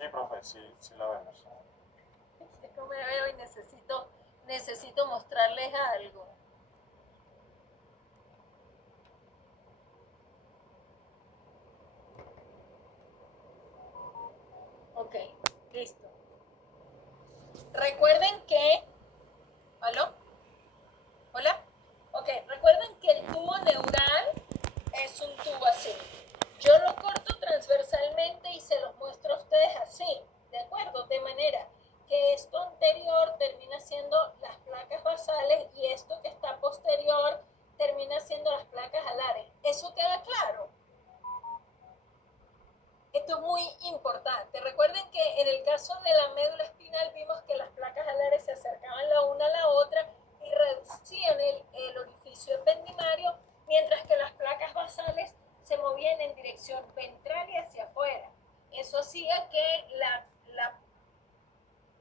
Sí, profe, sí, sí la vemos. No me veo y necesito mostrarles algo. Ok, listo. Recuerden que... ¿Aló? ¿Hola? Ok, recuerden que el tubo neural es un tubo así. Yo lo corto transversalmente y se los muestro a ustedes así, ¿de acuerdo? De manera que esto anterior termina siendo las placas basales y esto que está posterior termina siendo las placas alares. ¿Eso queda claro? Esto es muy importante. Recuerden que en el caso de la médula espinal vimos que las placas alares se acercaban la una a la otra y reducían el orificio ependimario, mientras que las placas basales se movían en dirección ventral y hacia afuera. Eso hacía que la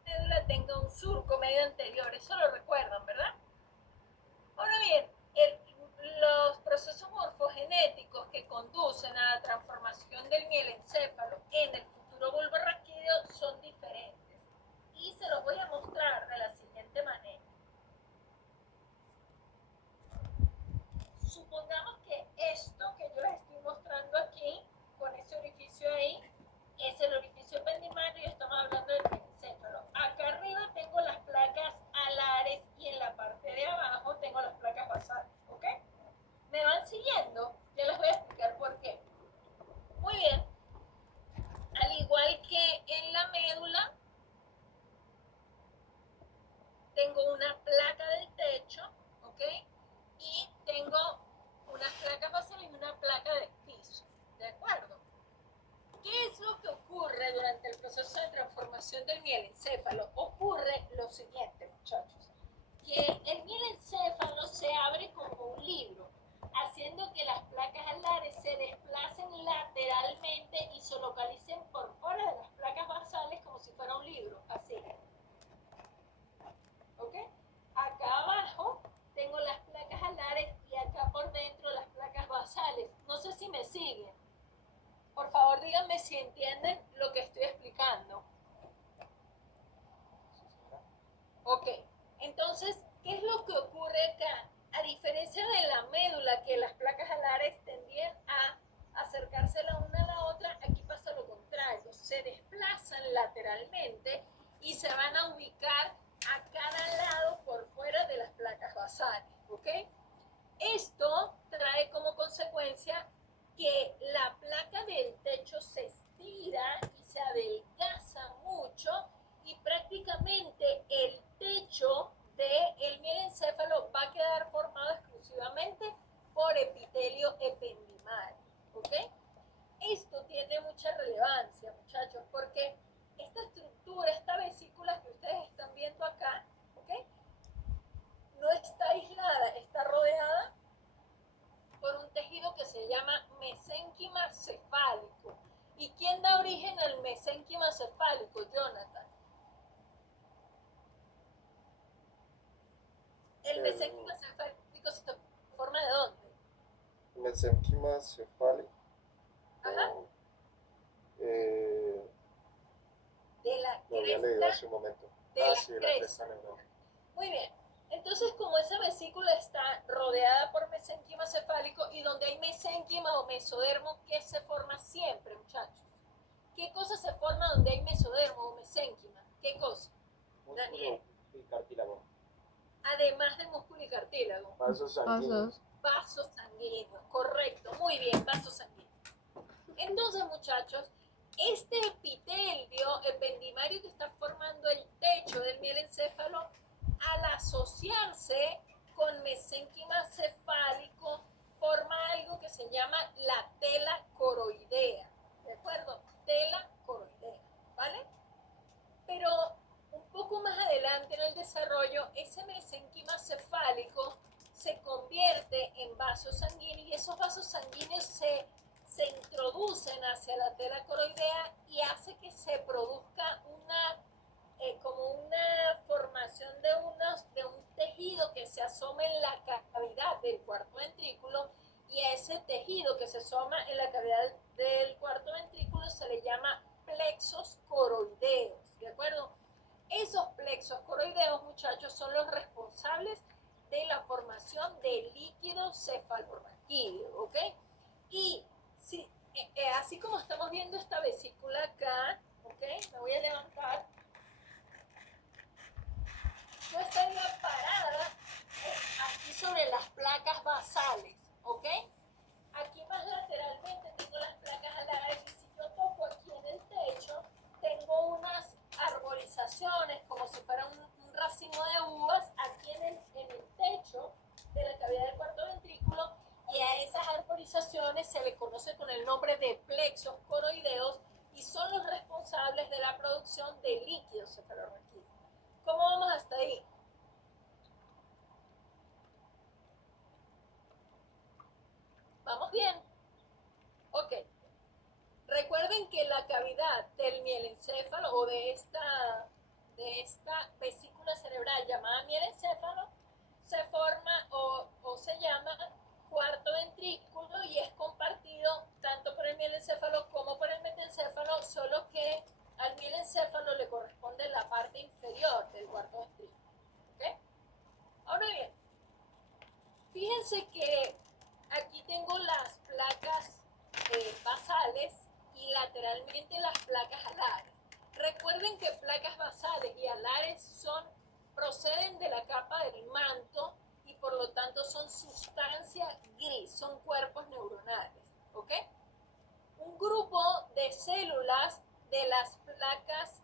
médula tenga un surco medio anterior. Eso lo recuerdan, ¿verdad? Ahora bien, los procesos morfogenéticos que conducen a la transformación del mielencéfalo en el futuro bulbo raquídeo son diferentes. Y se los voy a mostrar de la siguiente manera. Supongamos que esto que yo les estoy mostrando aquí, con ese orificio ahí, es el orificio ependimario y estamos hablando del mielencéfalo. Acá arriba tengo las placas alares y en la parte de abajo tengo las placas basales, ¿ok? ¿Me van siguiendo? Ya les voy a explicar por qué. Muy bien. Al igual que en la médula, tengo una placa del techo, ¿ok? Y tengo unas placas basales y una placa de piso, ¿de acuerdo? ¿Qué es lo que ocurre durante el proceso de transformación del mielencéfalo? Ocurre lo siguiente, muchachos, que el mielencéfalo se abre como un libro, haciendo que las placas alares se desplacen lateralmente y se localicen por fuera de las placas basales como si fuera un libro, así. ¿Ok? Acá abajo tengo las placas alares y acá por dentro las placas basales. No sé si me siguen. Por favor, díganme si entienden lo que estoy explicando. Ok, entonces, ¿qué es lo que ocurre acá? A diferencia de la médula, que las placas alares tendían a acercarse la una a la otra, aquí pasa lo contrario, se desplazan lateralmente y se van a ubicar a cada lado por fuera de las placas basales, ¿ok? Esto trae como consecuencia que la placa del techo se estira y se adelgaza mucho y prácticamente el techo del mielencéfalo va a quedar formado exclusivamente por epitelio ependimario, ¿ok? Esto tiene mucha relevancia, muchachos, porque esta estructura, esta vesícula que ustedes están viendo acá, ¿ok? No está aislada, está rodeada por un tejido que se llama mesénquima cefálico. ¿Y quién da origen al mesénquima cefálico, Jonathan? ¿El mesénquima cefálico se forma de dónde? Mesénquima cefálico. Ajá. Eh, De la lo había leído hace cresta. un momento. De Ah, la sí, de la cresta cresta. neuronal. Muy bien. Entonces, como esa vesícula está rodeada por mesénquima cefálico y donde hay mesénquima o mesodermo, ¿qué se forma siempre, muchachos? ¿Qué cosa se forma donde hay mesodermo o mesénquima? ¿Qué cosa? Daniel. Músculo y cartílago. Además de músculo y cartílago. Vasos sanguíneos. Vasos sanguíneos, correcto, muy bien, vasos sanguíneos. Entonces, muchachos, este epitelio ependimario que está formando el techo del mielencéfalo, al asociarse con mesénquima cefálico, forma algo que se llama la tela coroidea, ¿de acuerdo? Tela coroidea, ¿vale? Pero un poco más adelante en el desarrollo, ese mesénquima cefálico se convierte en vasos sanguíneos y esos vasos sanguíneos se introducen hacia la tela coroidea y hace que se produzca como una formación de un tejido que se asoma en la cavidad del cuarto ventrículo, y a ese tejido que se asoma en la cavidad del cuarto ventrículo se le llama plexos coroideos. así como estamos viendo esta vesícula acá, ¿ok? Me voy a levantar. Yo estaría parada aquí sobre las placas basales, ¿ok? Aquí más lateralmente tengo las placas alares y si yo toco aquí en el techo, tengo unas arborizaciones como si fuera un racimo de uvas aquí en el techo de la cavidad del cuarto ventrículo, y a esas arborizaciones se le conoce con el nombre de plexos coroideos y son los responsables de la producción de líquido cefalorraquídeo. ¿Cómo vamos hasta ahí? ¿Vamos bien? Ok. Recuerden que la cavidad del mielencéfalo o de esta vesícula cerebral llamada mielencéfalo se forma o se llama cuarto ventrículo y es compartido tanto por el mielencéfalo como por el metencéfalo, solo que al mielencéfalo le corresponde la parte inferior del cuarto ventrículo. ¿Okay? Ahora bien, fíjense que aquí tengo las placas basales y lateralmente las placas alares. Recuerden que placas basales y alares proceden de la capa del manto y por lo tanto son sustancia gris, son cuerpos neuronales, ¿ok? Un grupo de células de las placas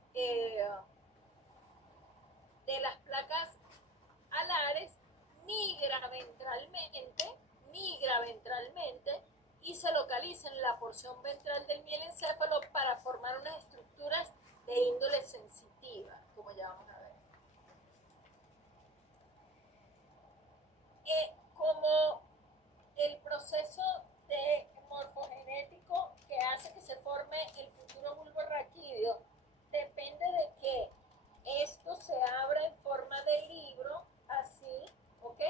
alares migra ventralmente y se localiza en la porción ventral del mielencéfalo para formar unas estructuras de índole sensitiva, como ya vamos a ver. Como el proceso de morfogenético que hace que se forme el futuro bulbo raquídeo depende de que esto se abra en forma de libro, así, ¿ok?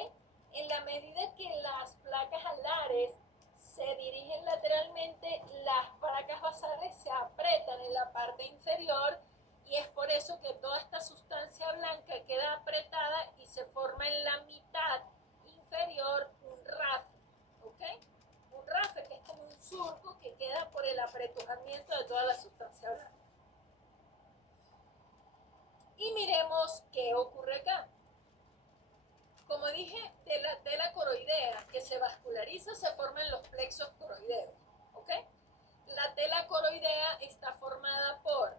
En la medida que las placas alares se dirigen lateralmente, las placas basales se apretan en la parte inferior y es por eso que toda esta sustancia blanca queda apretada y se forma en la mitad inferior un rafe, ¿ok? Un rafe que es como un surco que queda por el apretujamiento de toda la sustancia blanca. Y miremos qué ocurre acá. Como dije, de la tela coroidea que se vasculariza se forman los plexos coroideos, ¿ok? La tela coroidea está formada por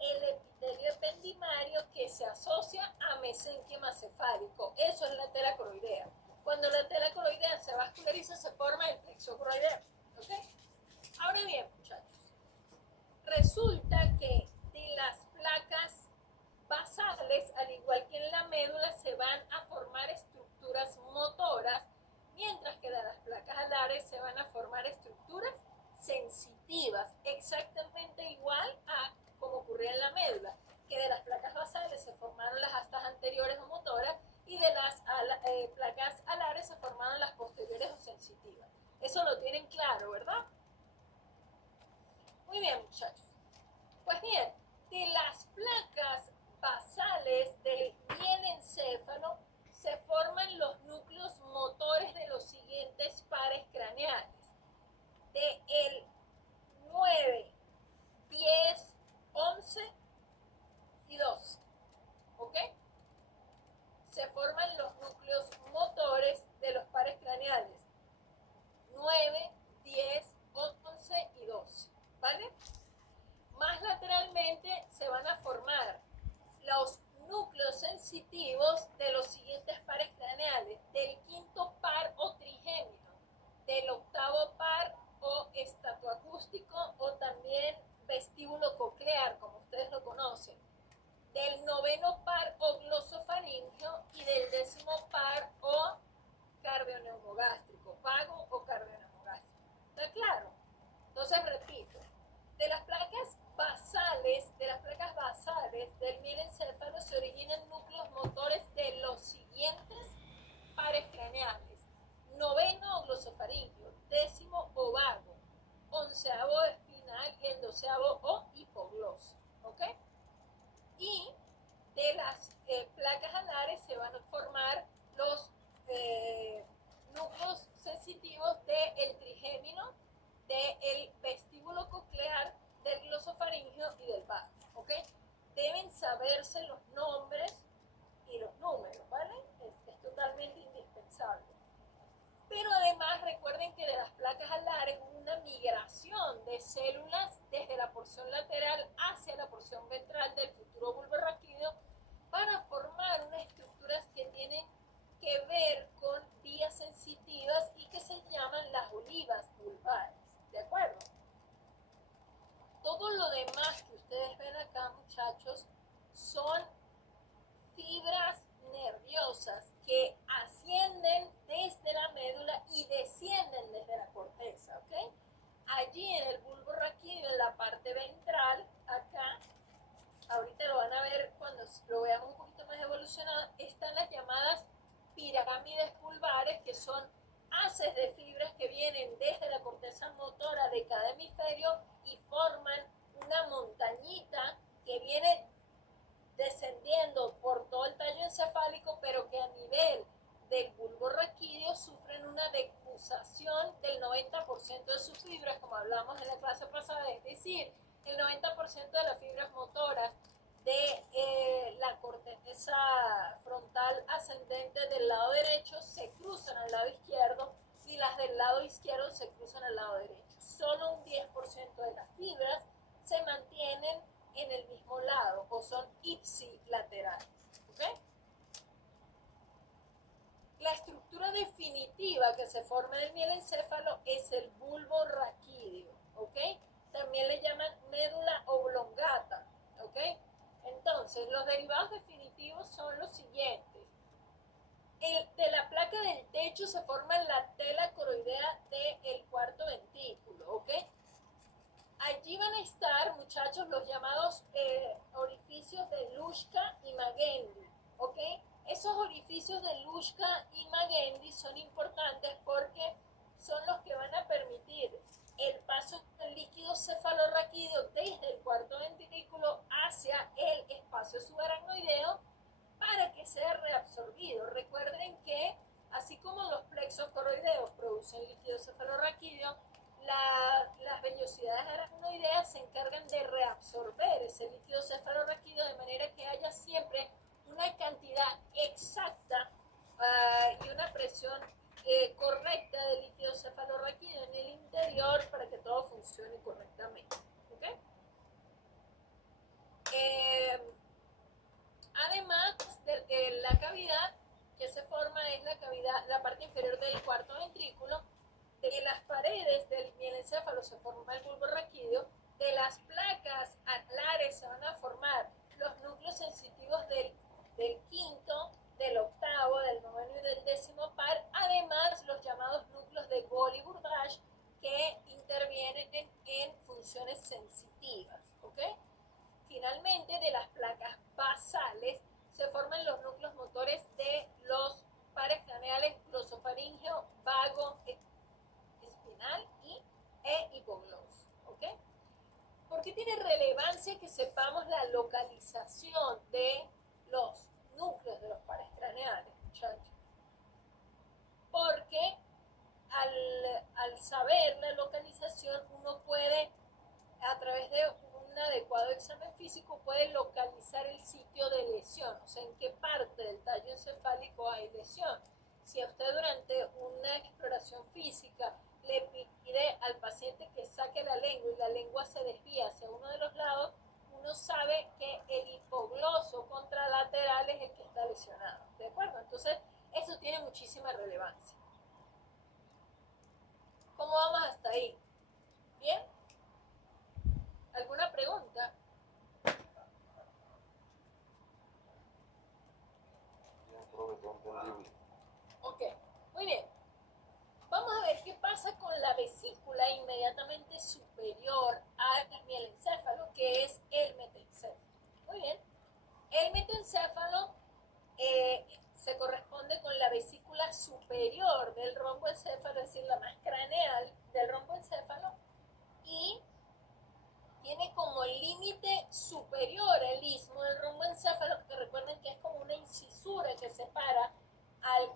el epitelio ependimario que se asocia a mesénquima cefálico. Eso es la tela coroidea. Cuando la tela coroidea se vasculariza se forma el plexo coroideo, ¿ok? Ahora bien, muchachos, resulta que de las placas basales, al igual que en la médula, se van a formar estructuras motoras, mientras que de las placas alares se van a formar estructuras sensitivas, exactamente igual a como ocurría en la médula, que de las placas basales se formaron las astas anteriores o motoras y de las placas alares se formaron las posteriores o sensitivas. Eso lo tienen claro, ¿verdad? Muy bien, muchachos. Pues bien, de las placas basales del mielencéfalo se forman los núcleos motores de los siguientes pares craneales. De el 9, 10, 11 y 12. ¿Ok? Se forman los núcleos motores de los pares craneales 9, 10, 11 y 12. ¿Vale? Más lateralmente se van a formar los núcleos sensitivos de los siguientes pares craneales, del quinto par o trigémino, del octavo par o estatoacústico o también vestíbulo coclear, como ustedes lo conocen, del noveno par o glosofaringeo y del décimo par o cardioneumogástrico, vago o cardioneumogástrico. ¿Está claro? Entonces repito, de las placas basales del mielencéfalo se originan núcleos motores de los siguientes pares craneales: noveno o glosofaringeo, décimo o vago, onceavo espinal y el doceavo o hipogloso, ¿ok? Y de las placas alares se van a formar los núcleos sensitivos del trigémino, del vestíbulo vestíbulo coclear, del glosofaringeo y del vago, ¿ok? Deben saberse los nombres y los números, ¿vale? Es totalmente indispensable. Pero además recuerden que de las placas alares hubo una migración de células desde la porción lateral hacia la porción ventral del futuro bulbo raquídeo para formar unas estructuras que tienen que ver con vías sensitivas y que se llaman las olivas vulvares, ¿de acuerdo? Todo lo demás que ustedes ven acá, muchachos, son fibras nerviosas que ascienden desde la médula y descienden desde la corteza, ¿ok? Allí en el bulbo raquídeo, en la parte ventral, acá, ahorita lo van a ver cuando lo veamos un poquito más evolucionado, están las llamadas pirámides vulvares, que son haces de fibras que vienen desde la corteza motora de cada hemisferio y forman una montañita que viene descendiendo por todo el tallo encefálico, pero que a nivel del bulbo raquídeo sufren una decusación del 90% de sus fibras, como hablamos en la clase pasada, es decir, el 90% de las fibras motoras de la corteza frontal ascendente del lado derecho se cruzan al lado izquierdo y las del lado izquierdo se cruzan al lado derecho. Solo un 10% de las fibras se mantienen en el mismo lado o son ipsilaterales, ¿ok? La estructura definitiva que se forma en el mielencéfalo es el bulbo raquídeo, ¿ok? También le llaman médula oblongata, ¿ok? Entonces, los derivados definitivos son los siguientes. De la placa del techo se forma la tela coroidea del cuarto ventrículo, ¿ok? Allí van a estar, muchachos, los llamados orificios de Luschka y Magendie, ¿ok? Esos orificios de Luschka y Magendie son importantes porque son los que van a permitir el paso del líquido cefalorraquídeo desde el cuarto ventrículo hacia el espacio subaracnoideo para que sea reabsorbido. Recuerden que, así como los plexos coroideos producen líquido cefalorraquídeo, las vellosidades aracnoideas se encargan de reabsorber ese líquido cefalorraquídeo de manera que haya siempre una cantidad exacta y una presión correcta de líquido cefalorraquídeo en el interior para que todo funcione correctamente, ¿okay? Además de la cavidad que se forma es la cavidad, la parte inferior del cuarto ventrículo. De las paredes del mielencéfalo se forma el bulbo raquídeo. De las placas alares se van a formar los núcleos sensitivos del quinto, del octavo, del noveno y del décimo par. Además, los llamados núcleos de Gol y Bourdache que intervienen en funciones sensitivas, ¿ok? Finalmente, de las placas basales se forman los núcleos motores de los pares craneales glosofaríngeo, vago, espinal e hipogloso, ¿ok? ¿Por qué tiene relevancia que sepamos la localización de los núcleos de los pares craneales, muchachos? Porque al saber la localización, uno puede, a través de un adecuado examen físico, puede localizar el sitio de lesión, o sea, en qué parte del tallo encefálico hay lesión. Si a usted durante una exploración física le pide al paciente que saque la lengua y la lengua se desvía hacia uno de los lados, uno sabe que el hipogloso contralateral es el que está lesionado, ¿de acuerdo? Entonces, eso tiene muchísima relevancia. ¿Cómo vamos hasta ahí? ¿Bien? ¿Alguna pregunta? Ok, muy bien. Vamos a ver qué pasa con la vesícula inmediatamente superior al mielencéfalo, que es el metencéfalo. Muy bien. El metencéfalo se corresponde con la vesícula superior del romboencéfalo, es decir, la más craneal del romboencéfalo, y tiene como límite superior el istmo del romboencéfalo, que recuerden que es como una incisura que separa al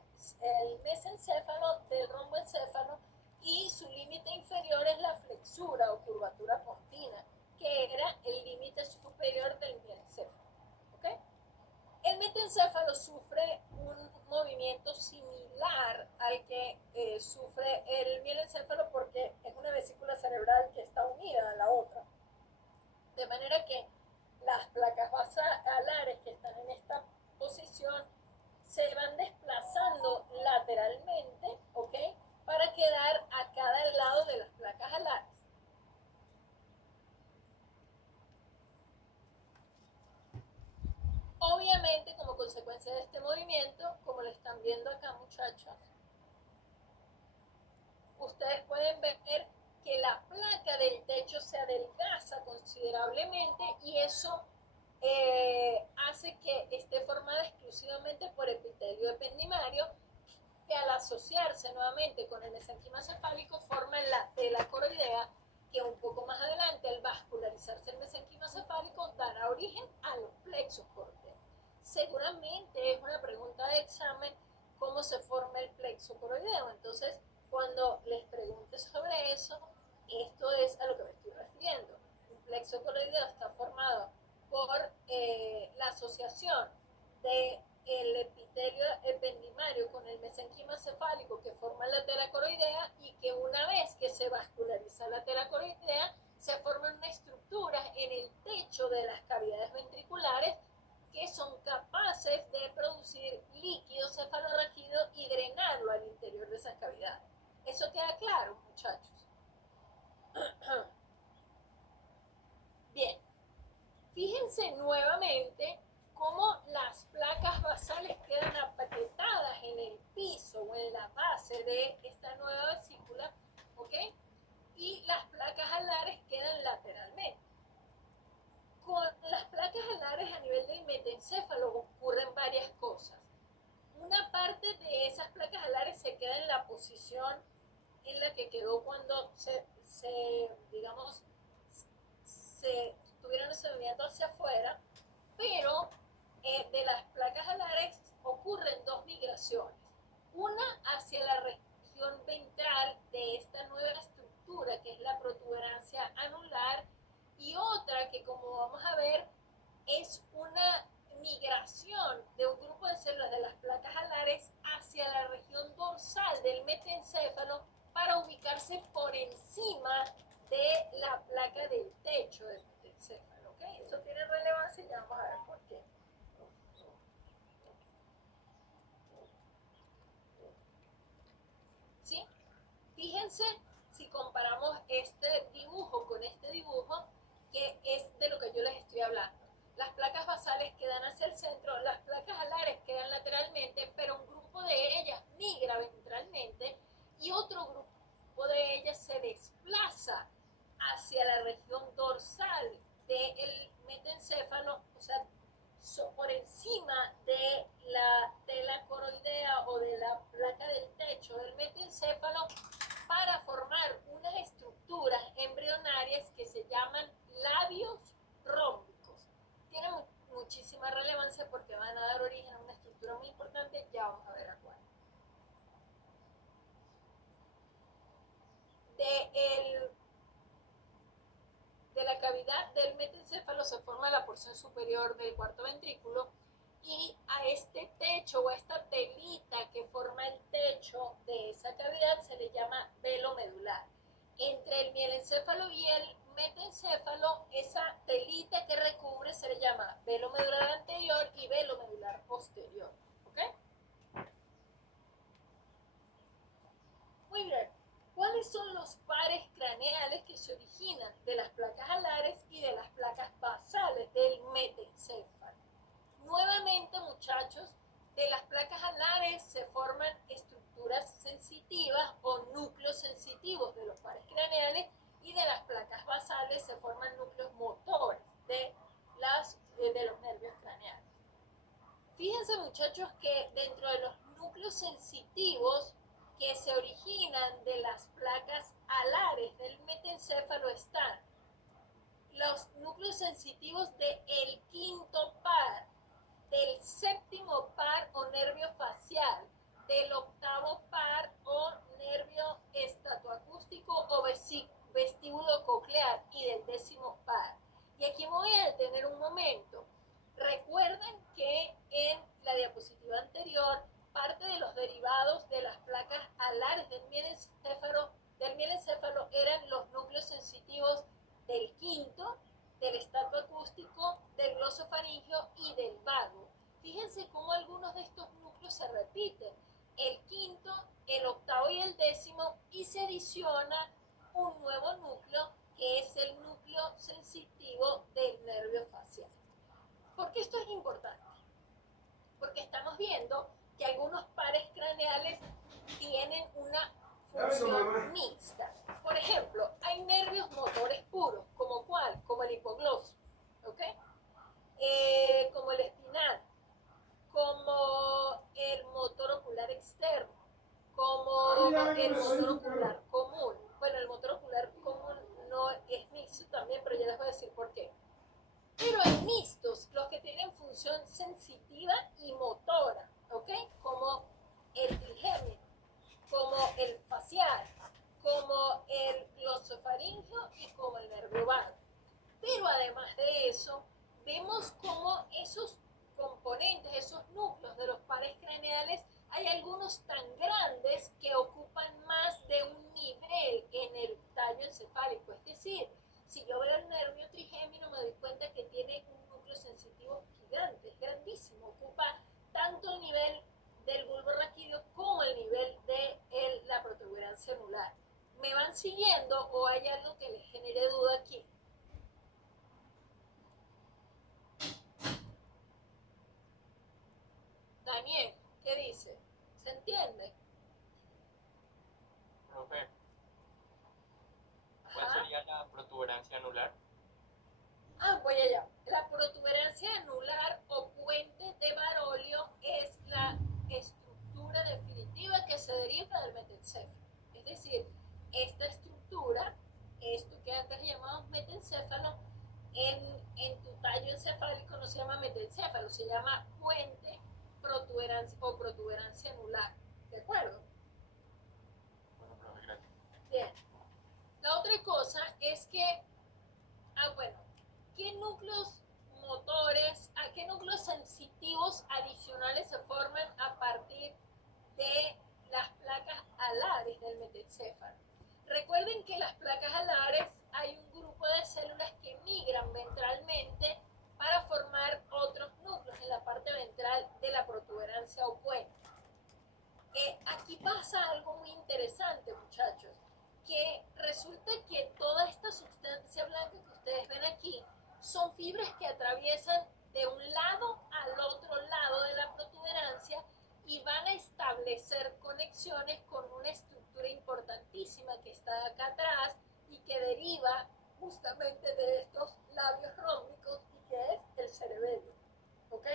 mesencéfalo del romboencéfalo, y su límite inferior es la flexura o curvatura continua, que era el límite superior del mielencéfalo. ¿Okay? El metencéfalo sufre un movimiento similar al que sufre el mielencéfalo porque es una vesícula cerebral que está unida a la otra. De manera que las placas basalares que están en esta posición se van desplazando lateralmente, ¿ok? Para quedar a cada lado de las placas alares. Obviamente, como consecuencia de este movimiento, como lo están viendo acá, muchachos, ustedes pueden ver que la placa del techo se adelgaza considerablemente y eso hace que esté formada exclusivamente por epitelio ependimario, que al asociarse nuevamente con el mesenquima cefálico forma la tela coroidea, que un poco más adelante, al vascularizarse el mesenquima cefálico, dará origen a los plexos coroideos. Seguramente es una pregunta de examen cómo se forma el plexo coroideo. Entonces, cuando les pregunte sobre eso, esto es a lo que me estoy refiriendo. Un plexo coroideo está formado por la asociación del epitelio ependimario con el mesenquima cefálico que forma la tela coroidea, y que una vez que se vasculariza la tela coroidea se forman unas estructuras en el techo de las cavidades ventriculares que son capaces de producir líquido cefalorraquídeo y drenarlo al interior de esas cavidades. ¿Eso queda claro, muchachos? Bien, fíjense nuevamente cómo las placas basales quedan apretadas en el piso o en la base de esta nueva vesícula, ¿ok? Y las placas alares quedan lateralmente. Con las placas alares a nivel del metencéfalo ocurren varias cosas. Una parte de esas placas alares se queda en la posición en la que quedó cuando digamos, se tuvieron ese movimiento hacia afuera, pero de las placas alares ocurren dos migraciones. Una hacia la región ventral de esta nueva estructura, que es la protuberancia anular, y otra que, como vamos a ver, es una migración de un grupo de células de las placas alares hacia la región dorsal del metencéfalo para ubicarse por encima de la placa del techo del metencéfalo. ¿Okay? Eso tiene relevancia y ya vamos a ver por qué. ¿Sí? Fíjense si comparamos este dibujo con este dibujo, que es de lo que yo les estoy hablando. Las placas basales quedan hacia el centro, las placas alares quedan lateralmente, pero un grupo de ellas migra ventralmente y otro grupo de ellas se desplaza hacia la región dorsal del metencéfalo, o sea, por encima de la tela coroidea o de la placa del techo del metencéfalo, para formar unas estructuras embrionarias que se llaman labios rómbicos. Tienen muchísima relevancia porque van a dar origen a una estructura muy importante, ya vamos a ver a cuál. De la cavidad del metencéfalo se forma la porción superior del cuarto ventrículo, y a este techo o a esta telita que forma el techo de esa cavidad se le llama velo medular. Entre el mielencéfalo y el metencéfalo, esa telita que recubre se le llama velo medular anterior y velo medular posterior. ¿Ok? Muy bien. ¿Cuáles son los pares craneales que se originan de las placas alares y de las placas basales del metencéfalo? Nuevamente, muchachos, de las placas alares se forman estructuras sensitivas o núcleos sensitivos de los pares craneales, y de las placas basales se forman núcleos motores de los nervios craneales. Fíjense, muchachos, que dentro de los núcleos sensitivos que se originan de las placas alares del metencéfalo están los núcleos sensitivos del quinto par, del séptimo par o nervio facial, del octavo par o nervio estatoacústico o vestíbulo coclear y del décimo par. Y aquí me voy a detener un momento. Recuerden que en la diapositiva anterior, parte de los derivados de las placas alares del mielencéfalo eran los núcleos sensitivos del quinto, del estatoacústico, del glosofaringeo y del vago. Fíjense cómo algunos de estos núcleos se repiten. El quinto, el octavo y el décimo, y se adiciona un nuevo núcleo que es el núcleo sensitivo del nervio facial. ¿Por qué esto es importante? Porque estamos viendo que algunos pares craneales tienen una función mixta. Por ejemplo, hay nervios motores puros, ¿como cuál? Como el hipogloso, ¿ok? Como el espinal, como el motor ocular externo, como el motor ocular común. Bueno, el motor ocular común no es mixto también, pero ya les voy a decir por qué. Pero hay mixtos, los que tienen función sensitiva y motora, ¿ok? Como el trigémino, como el facial, como el glosofaringeo y como el nervio vago. Pero además de eso, vemos cómo esos componentes, esos núcleos de los pares craneales, hay algunos tan grandes que ocupan más de un nivel en el tallo encefálico. Es decir, si yo veo el nervio trigémino, me doy cuenta que tiene un núcleo sensitivo gigante, es grandísimo, ocupa tanto el nivel del bulbo raquídeo como el nivel de la protuberancia anular. ¿Me van siguiendo o hay algo que les genere duda aquí? Daniel, ¿qué dice? ¿Se entiende? Profe, ¿cuál sería la protuberancia anular? Voy allá. La protuberancia anular o puente de Barolio es la estructura definitiva que se deriva del metencéfalo. Es decir, esta estructura, esto que antes llamamos metencéfalo, en tu tallo encefálico no se llama metencéfalo, se llama puente protuberancia o protuberancia anular. ¿De acuerdo? Bueno, profe, gracias. Bien. La otra cosa es que, bueno, ¿qué núcleos motores, a qué núcleos sensitivos adicionales se forman a partir de las placas alares del metencéfalo? Recuerden que las placas alares hay un grupo de células que migran ventralmente para formar otros núcleos en la parte ventral de la protuberancia o puente. Aquí pasa algo muy interesante, muchachos, que resulta que toda esta sustancia blanca que ustedes ven aquí son fibras que atraviesan de un lado al otro lado de la protuberancia y van a establecer conexiones con una estructura importantísima que está acá atrás y que deriva justamente de estos labios rómbicos y que es el cerebelo, ¿ok?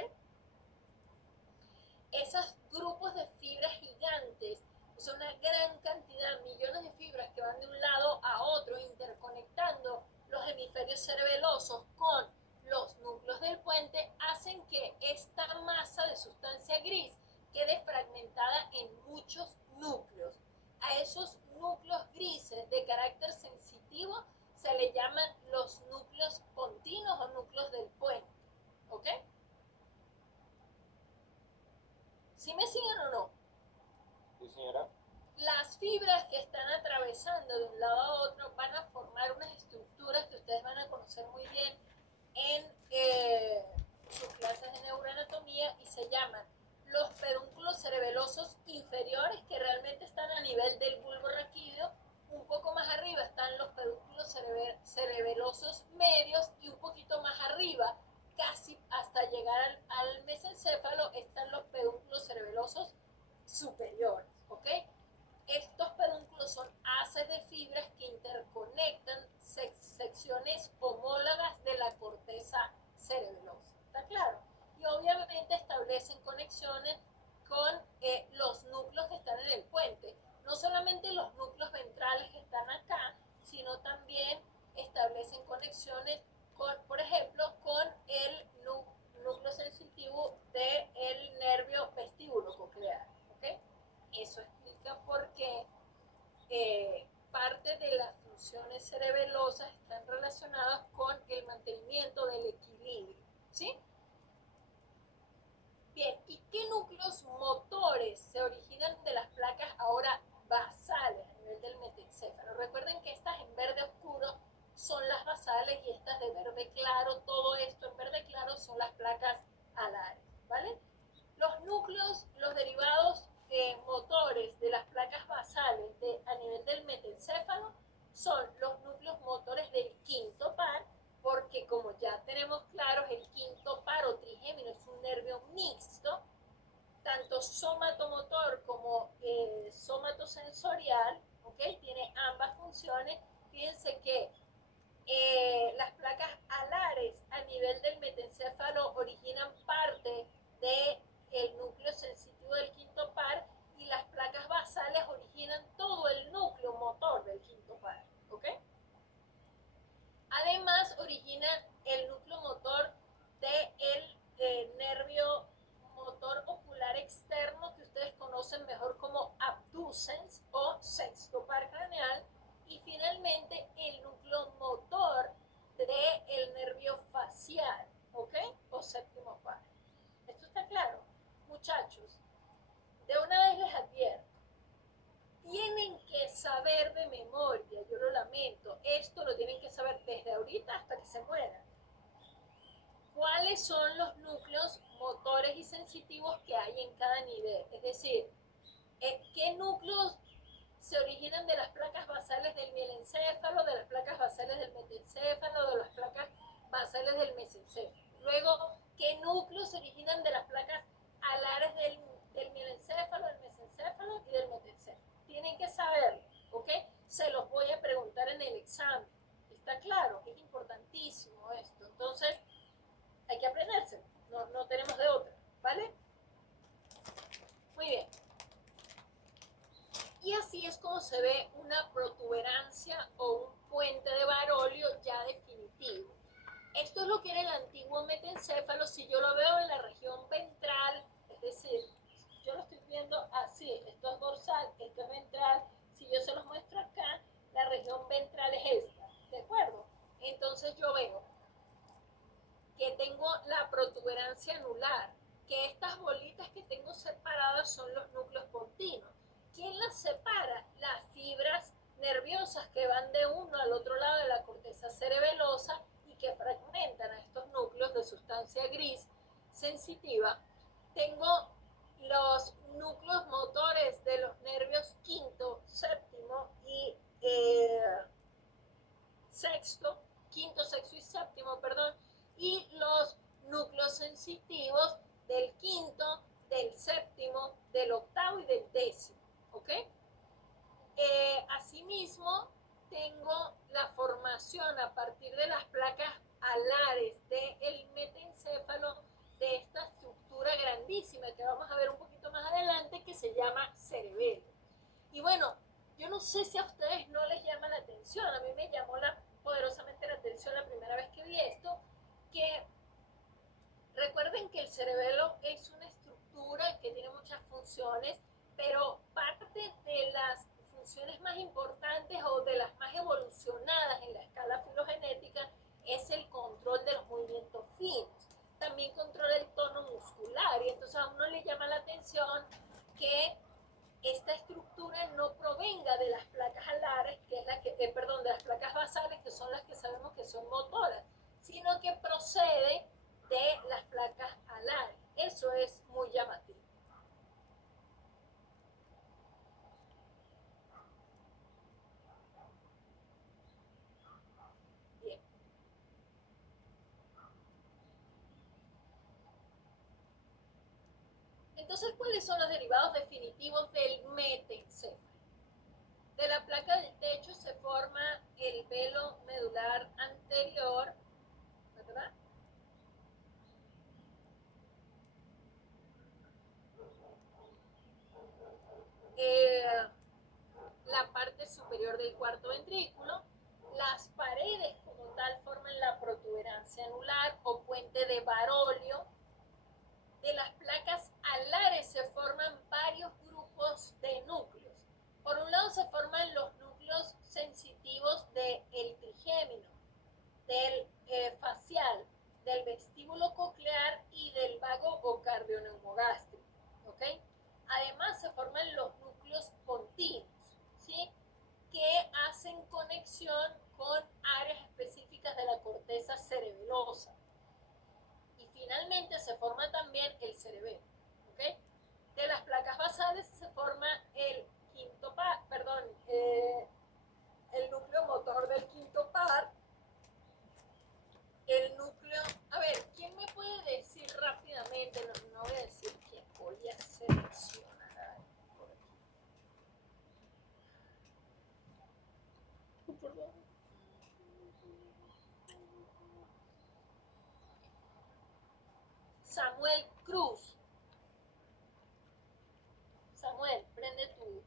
Esos grupos de fibras gigantes, es una gran cantidad, millones de fibras que van de un lado a otro interconectando los hemisferios cerebelosos con los núcleos del puente, hacen que esta masa de sustancia gris quede fragmentada en muchos núcleos. A esos núcleos grises de carácter sensitivo se le llaman los núcleos pontinos o núcleos del puente, ¿ok? ¿Sí me siguen o no? Sí, señora. Las fibras que están atravesando de un lado a otro van a formar unas estructuras que ustedes van a conocer muy bien en sus clases de neuroanatomía y se llaman los pedúnculos cerebelosos inferiores, que realmente están a nivel del bulbo raquídeo. Un poco más arriba están los pedúnculos cerebelosos medios y un poquito más arriba, casi hasta llegar al mesencéfalo, están los pedúnculos cerebelosos superiores, ¿ok? Estos pedúnculos son haces de fibras que interconectan secciones homólogas de la corteza cerebelosa. ¿Está claro? Y obviamente establecen conexiones con los núcleos que están en el puente. No solamente los núcleos ventrales que están acá, sino también establecen conexiones con, por ejemplo, con el núcleo sensitivo del nervio vestíbulo coclear. ¿Ok? Eso explica por qué mantenimiento del equilibrio, ¿sí? Bien, ¿y qué núcleos motores se originan de las placas ahora basales a nivel del metencéfalo? Recuerden que estas en verde oscuro son las basales y estas de verde claro, todo esto en verde claro son las placas alares, ¿vale? Los núcleos, los derivados motores de las placas basales a nivel del metencéfalo son los núcleos motores del quinto par, porque como ya tenemos claros, el quinto par o trigémino es un nervio mixto, tanto somatomotor como somatosensorial, ¿ok? Tiene ambas funciones. Fíjense que las placas alares a nivel del metencéfalo originan parte del núcleo sensitivo del quinto par y las placas basales originan todo el núcleo motor del quinto par, ¿ok? Además, origina el núcleo motor del nervio motor ocular externo, que ustedes conocen mejor como abducens o sexto par craneal, y finalmente el núcleo motor del nervio facial, ¿ok? O séptimo par. ¿Esto está claro? Muchachos, de una vez les advierto, tienen que saber de memoria, yo lo lamento, esto lo tienen que saber desde ahorita hasta que se mueran. ¿Cuáles son los núcleos motores y sensitivos que hay en cada nivel? Es decir, ¿qué núcleos se originan de las placas basales del mielencéfalo, de las placas basales del metencéfalo, de las placas basales del mesencéfalo? Luego, ¿qué núcleos se originan de las placas alares del mielencéfalo, del mesencéfalo y del metencéfalo? Tienen que saberlo, ¿ok? Se los voy a preguntar en el examen. ¿Está claro? Es importantísimo esto. Entonces, hay que aprenderse. No tenemos de otra, ¿vale? Muy bien. Y así es como se ve una protuberancia o un puente de Barolio ya definitivo. Esto es lo que era el antiguo metencéfalo. Si yo lo veo en la región ventral, es decir, yo lo estoy viendo así, esto es dorsal, esto es ventral. Si yo se los muestro acá, la región ventral es esta, ¿de acuerdo? Entonces yo veo que tengo la protuberancia anular, que estas bolitas que tengo separadas son los núcleos pontinos. ¿Quién las separa? Las fibras nerviosas que van de uno al otro lado de la corteza cerebelosa y que fragmentan a estos núcleos de sustancia gris sensitiva. Tengo los núcleos motores de los nervios quinto, séptimo y sexto, quinto, sexto y séptimo, perdón, y los núcleos sensitivos del quinto, del séptimo, del octavo y del décimo, ¿ok? Asimismo, tengo la formación a partir de las placas alares del metencéfalo de esta estructura grandísima que vamos a ver un poquito más adelante, que se llama cerebelo. Y bueno, yo no sé si a ustedes no les llama la atención, a mí me llamó poderosamente la atención la primera vez que vi esto, que recuerden que el cerebelo es una estructura que tiene muchas funciones, pero parte de las funciones más importantes o de las más evolucionadas en la escala filogenética es el control de los movimientos finos. También controla el tono muscular y entonces a uno le llama la atención que esta estructura no provenga de las placas alares, que es de las placas basales, que son las que sabemos que son motoras, sino que procede de las placas alares. Eso es muy llamativo. Bien. Entonces, ¿cuáles son los derivados definitivos del metencéfalo? De la placa del techo se forma el velo medular anterior, ¿verdad? La parte superior del cuarto ventrículo. Las paredes como tal forman la protuberancia anular o puente de Barolio. De las placas alares se forman varios grupos de núcleos. Por un lado se forman los núcleos sensitivos del trigémino, del facial, del vestíbulo coclear y del vago o cardioneumogástrico, ¿ok? Además se forman los núcleos pontinos, ¿sí? Que hacen conexión con áreas específicas de la corteza cerebelosa. Y finalmente se forma también el cerebelo, ¿ok? De las placas basales se forma el el núcleo motor del quinto par, el núcleo, a ver, ¿quién me puede decir rápidamente? No voy a decir quién, voy a seleccionar por aquí. Perdón. Samuel Cruz. Samuel, prende tu.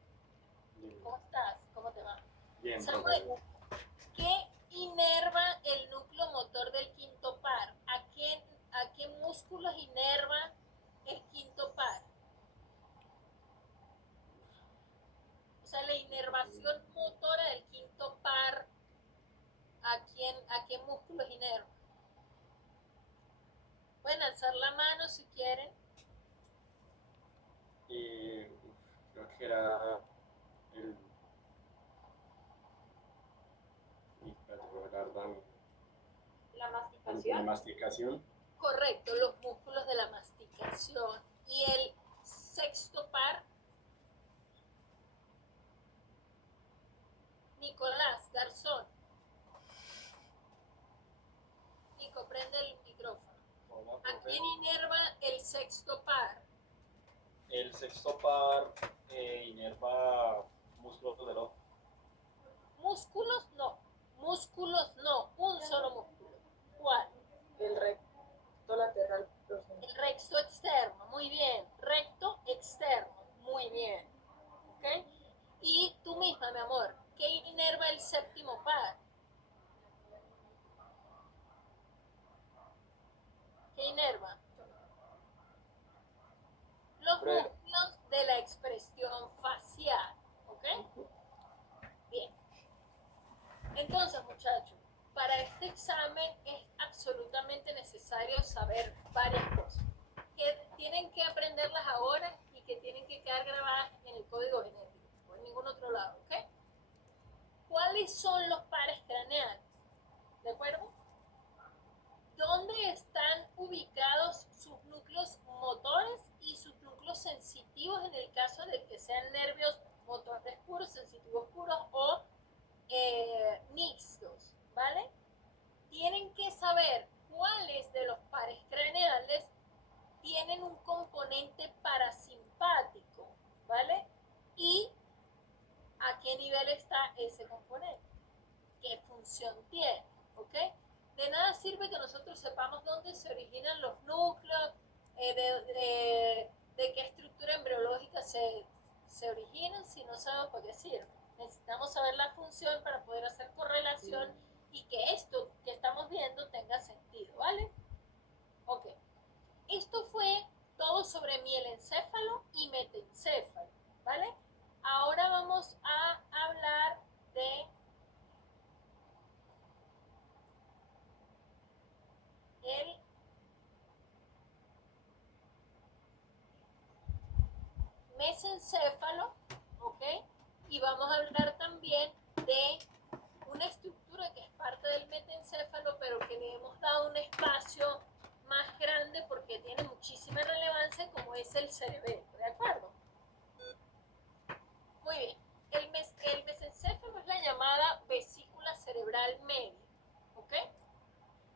¿Cómo estás? ¿Cómo te va? Bien, Samuel, profesor. ¿qué inerva el núcleo motor del quinto par? ¿A qué músculos inerva el quinto par? O sea, la inervación motora del quinto par, ¿a qué músculos inerva? Pueden alzar la mano si quieren. Creo que era el... Espérate, profe, la verdad, La la masticación. masticación. Correcto, los músculos de la masticación. Y el sexto par, Nicolás Garzón. Nico, prende el micrófono. Hola, ¿A profe. quién inerva el sexto par? El sexto par inerva músculos del ojo. Músculos no, un solo músculo. ¿Cuál? El recto lateral próximo. El recto externo, muy bien. Recto externo, muy bien. ¿Ok? Y tú misma, mi amor, ¿qué inerva el séptimo par? ¿Qué inerva? Los músculos de la expresión facial. ¿Ok? Bien. Entonces, muchachos, para este examen es absolutamente necesario saber varias cosas que tienen que aprenderlas ahora y que tienen que quedar grabadas en el código genético o en ningún otro lado, ¿ok? ¿Cuáles son los pares craneales? ¿De acuerdo? ¿Dónde están ubicados sus núcleos motores y sus núcleos sensitivos en el caso de que sean nervios motores puros, sensitivos puros o mixtos, ¿vale? Tienen que saber cuáles de los pares craneales tienen un componente parasimpático, ¿vale? Y a qué nivel está ese componente, qué función tiene, ¿ok? De nada sirve que nosotros sepamos dónde se originan los núcleos, de qué estructura embriológica se originan si no sabemos para qué sirve. Necesitamos saber la función para poder hacer correlación y que esto que estamos viendo tenga sentido, ¿vale? Ok. Esto fue todo sobre mielencéfalo y metencéfalo, ¿vale? Ahora vamos a hablar de el mesencéfalo, ¿ok? Y vamos a hablar también de una estructura que es parte del metencéfalo, pero que le hemos dado un espacio más grande porque tiene muchísima relevancia, como es el cerebelo, ¿de acuerdo? Muy bien. El mesencéfalo es la llamada vesícula cerebral media, ¿ok?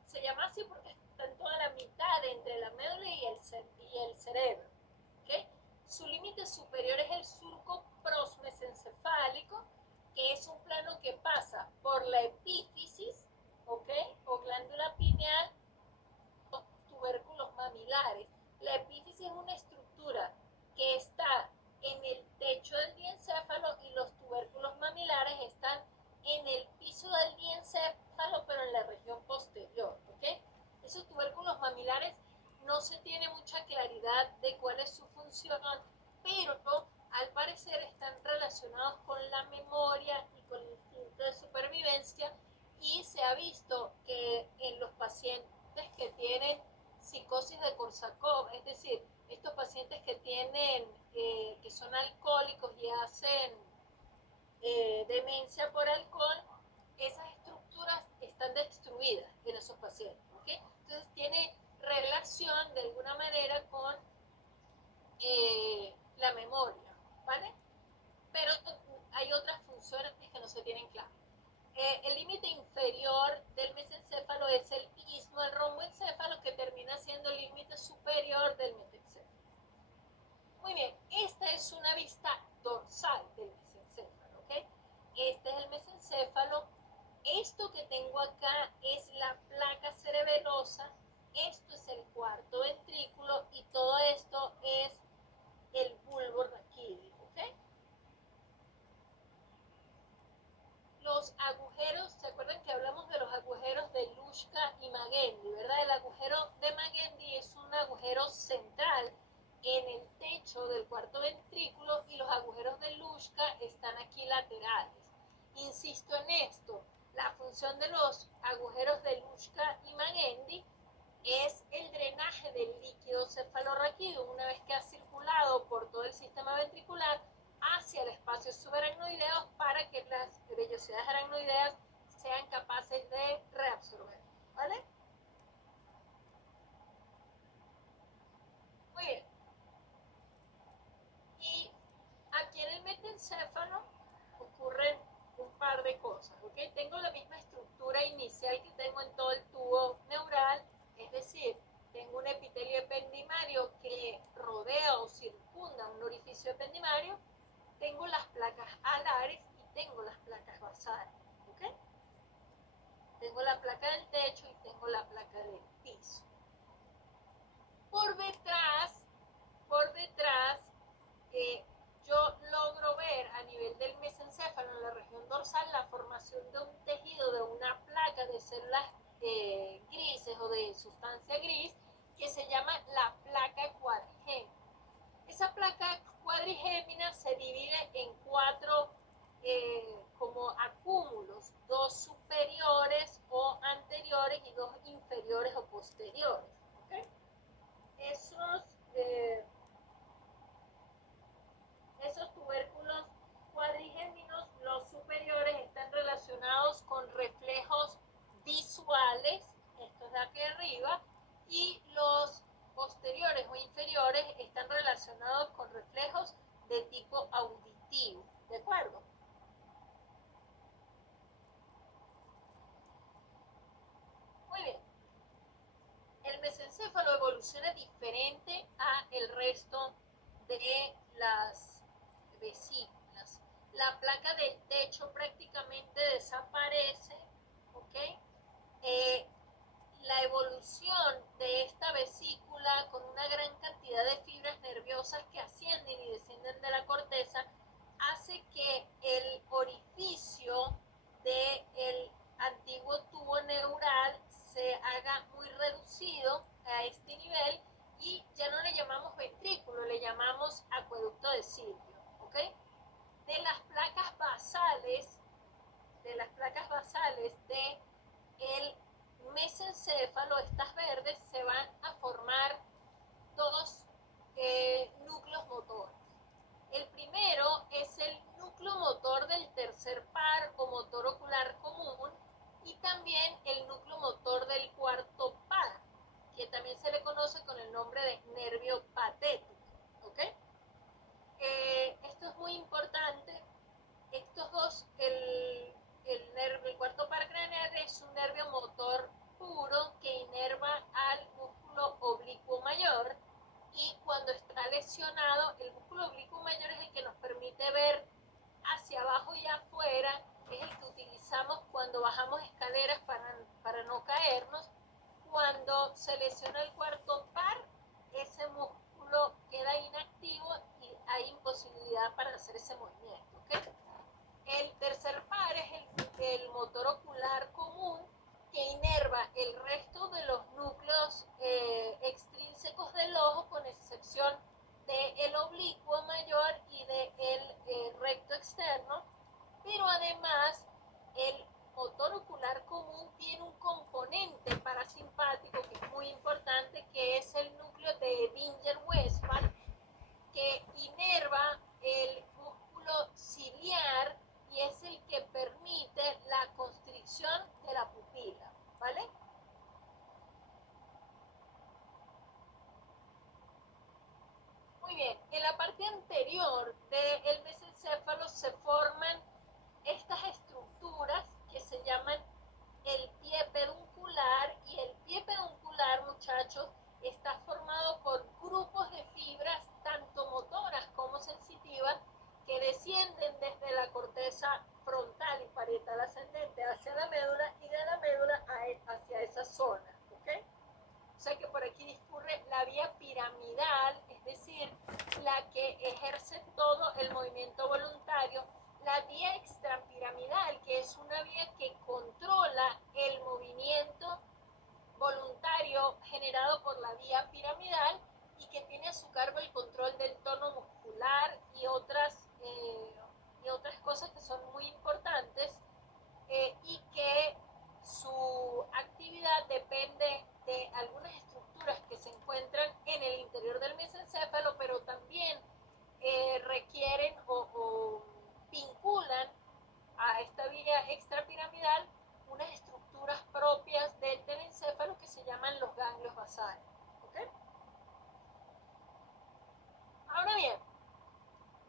Se llama así porque está en toda la mitad entre la médula y el cerebro, ¿ok? Su límite superior es el surco prosmesencefálico, que es un plano que pasa por la epífisis, ¿ok? O glándula pineal, o tubérculos mamilares. La epífisis es una estructura que está en el techo del diencéfalo y los tubérculos mamilares están en el piso del diencéfalo, pero en la región posterior, ¿ok? Esos tubérculos mamilares no se tiene mucha claridad de cuál es su función, pero al parecer están relacionados con la memoria y con el instinto de supervivencia y se ha visto que en los pacientes que tienen psicosis de Korsakoff, es decir, estos pacientes que tienen, que son alcohólicos y hacen demencia por alcohol, esas estructuras están destruidas en esos pacientes, ¿ok? Entonces tiene relación de alguna manera con la memoria, ¿vale? Pero hay otras funciones que no se tienen claras. El límite inferior del mesencéfalo es el istmo, el romboencéfalo, que termina siendo el límite superior del mesencéfalo. Muy bien, esta es una vista dorsal del mesencéfalo, ¿ok? Este es el mesencéfalo. Esto que tengo acá es la placa cerebelosa, esto es el cuarto ventrículo y todo esto es el bulbo raquídeo, ¿ok? Los agujeros, ¿se acuerdan que hablamos de los agujeros de Luschka y Magendie, verdad? El agujero de Magendie es un agujero central en el techo del cuarto ventrículo y los agujeros de Luschka están aquí laterales. Insisto en esto, la función de los agujeros de Luschka y Magendie es el drenaje del líquido cefalorraquídeo una vez que ha circulado por todo el sistema ventricular hacia el espacio subaracnoideo para que las vellosidades aracnoideas sean capaces de reabsorber, ¿vale? Muy bien. Y aquí en el metencéfalo ocurren un par de cosas, ¿ok? Tengo la misma estructura inicial que tengo en todo el tubo neural, es decir, tengo un epitelio ependimario que rodea o circunda un orificio ependimario, tengo las placas alares y tengo las placas basales, ¿ok? Tengo la placa del techo y tengo la placa del piso. Por detrás, yo logro ver a nivel del mesencéfalo en la región dorsal la formación de un tejido, de una placa de células grises o de sustancia gris que se llama la placa cuadrigémina. Esa placa cuadrigémina se divide en cuatro como acúmulos, dos superiores o anteriores y dos inferiores o posteriores, ¿okay? Esos tubérculos cuadrigéminos, los superiores, están relacionados con reflejos visuales, estos de aquí arriba, y los posteriores o inferiores están relacionados con reflejos de tipo auditivo, ¿de acuerdo? Muy bien. El mesencéfalo evoluciona diferente a el resto de las vesículas. La placa del techo prácticamente desaparece, ¿ok? La evolución de esta vesícula con una gran cantidad de fibras nerviosas que ascienden y descienden de la corteza hace que el orificio del antiguo tubo neural se haga muy reducido a este nivel y ya no le llamamos ventrículo, le llamamos acueducto de Silvio, ¿ok? De las placas basales de el mesencéfalo, estas verdes, se van a formar dos núcleos motores. El primero es el núcleo motor del tercer par o motor ocular común y también el núcleo motor del cuarto par, que también se le conoce con el nombre de nervio patético, ¿ok? Esto es muy importante. Estos dos, el cuarto par craneal es un nervio motor puro que inerva al músculo oblicuo mayor y cuando está lesionado, el músculo oblicuo mayor es el que nos permite ver hacia abajo y afuera, es el que utilizamos cuando bajamos escaleras para no caernos. Cuando se lesiona el cuarto par, ese músculo queda inactivo y hay imposibilidad para hacer ese movimiento, ¿okay? El tercer par es el motor ocular común que inerva el resto de los núcleos extrínsecos del ojo, con excepción del oblicuo mayor y del recto externo, pero además el motor ocular común la parte anterior del mesencéfalo se forman estas estructuras que se llaman el pie peduncular, y el pie peduncular, muchachos, está formado por grupos de fibras tanto motoras como sensitivas que descienden desde la corteza frontal y parietal ascendente hacia la médula y de la médula hacia esa zona, ¿ok? O sea que por aquí discurre la vía piramidal, es decir, la que ejerce todo el movimiento voluntario, la vía extrapiramidal, que es una vía que controla el movimiento voluntario generado por la vía piramidal y que tiene a su cargo el control del tono muscular y otras cosas que son muy importantes, y que su actividad depende de algunas estructuras que se encuentran en el interior del mesencéfalo, pero también requieren o vinculan a esta vía extrapiramidal unas estructuras propias del telencéfalo que se llaman los ganglios basales. ¿Okay? Ahora bien,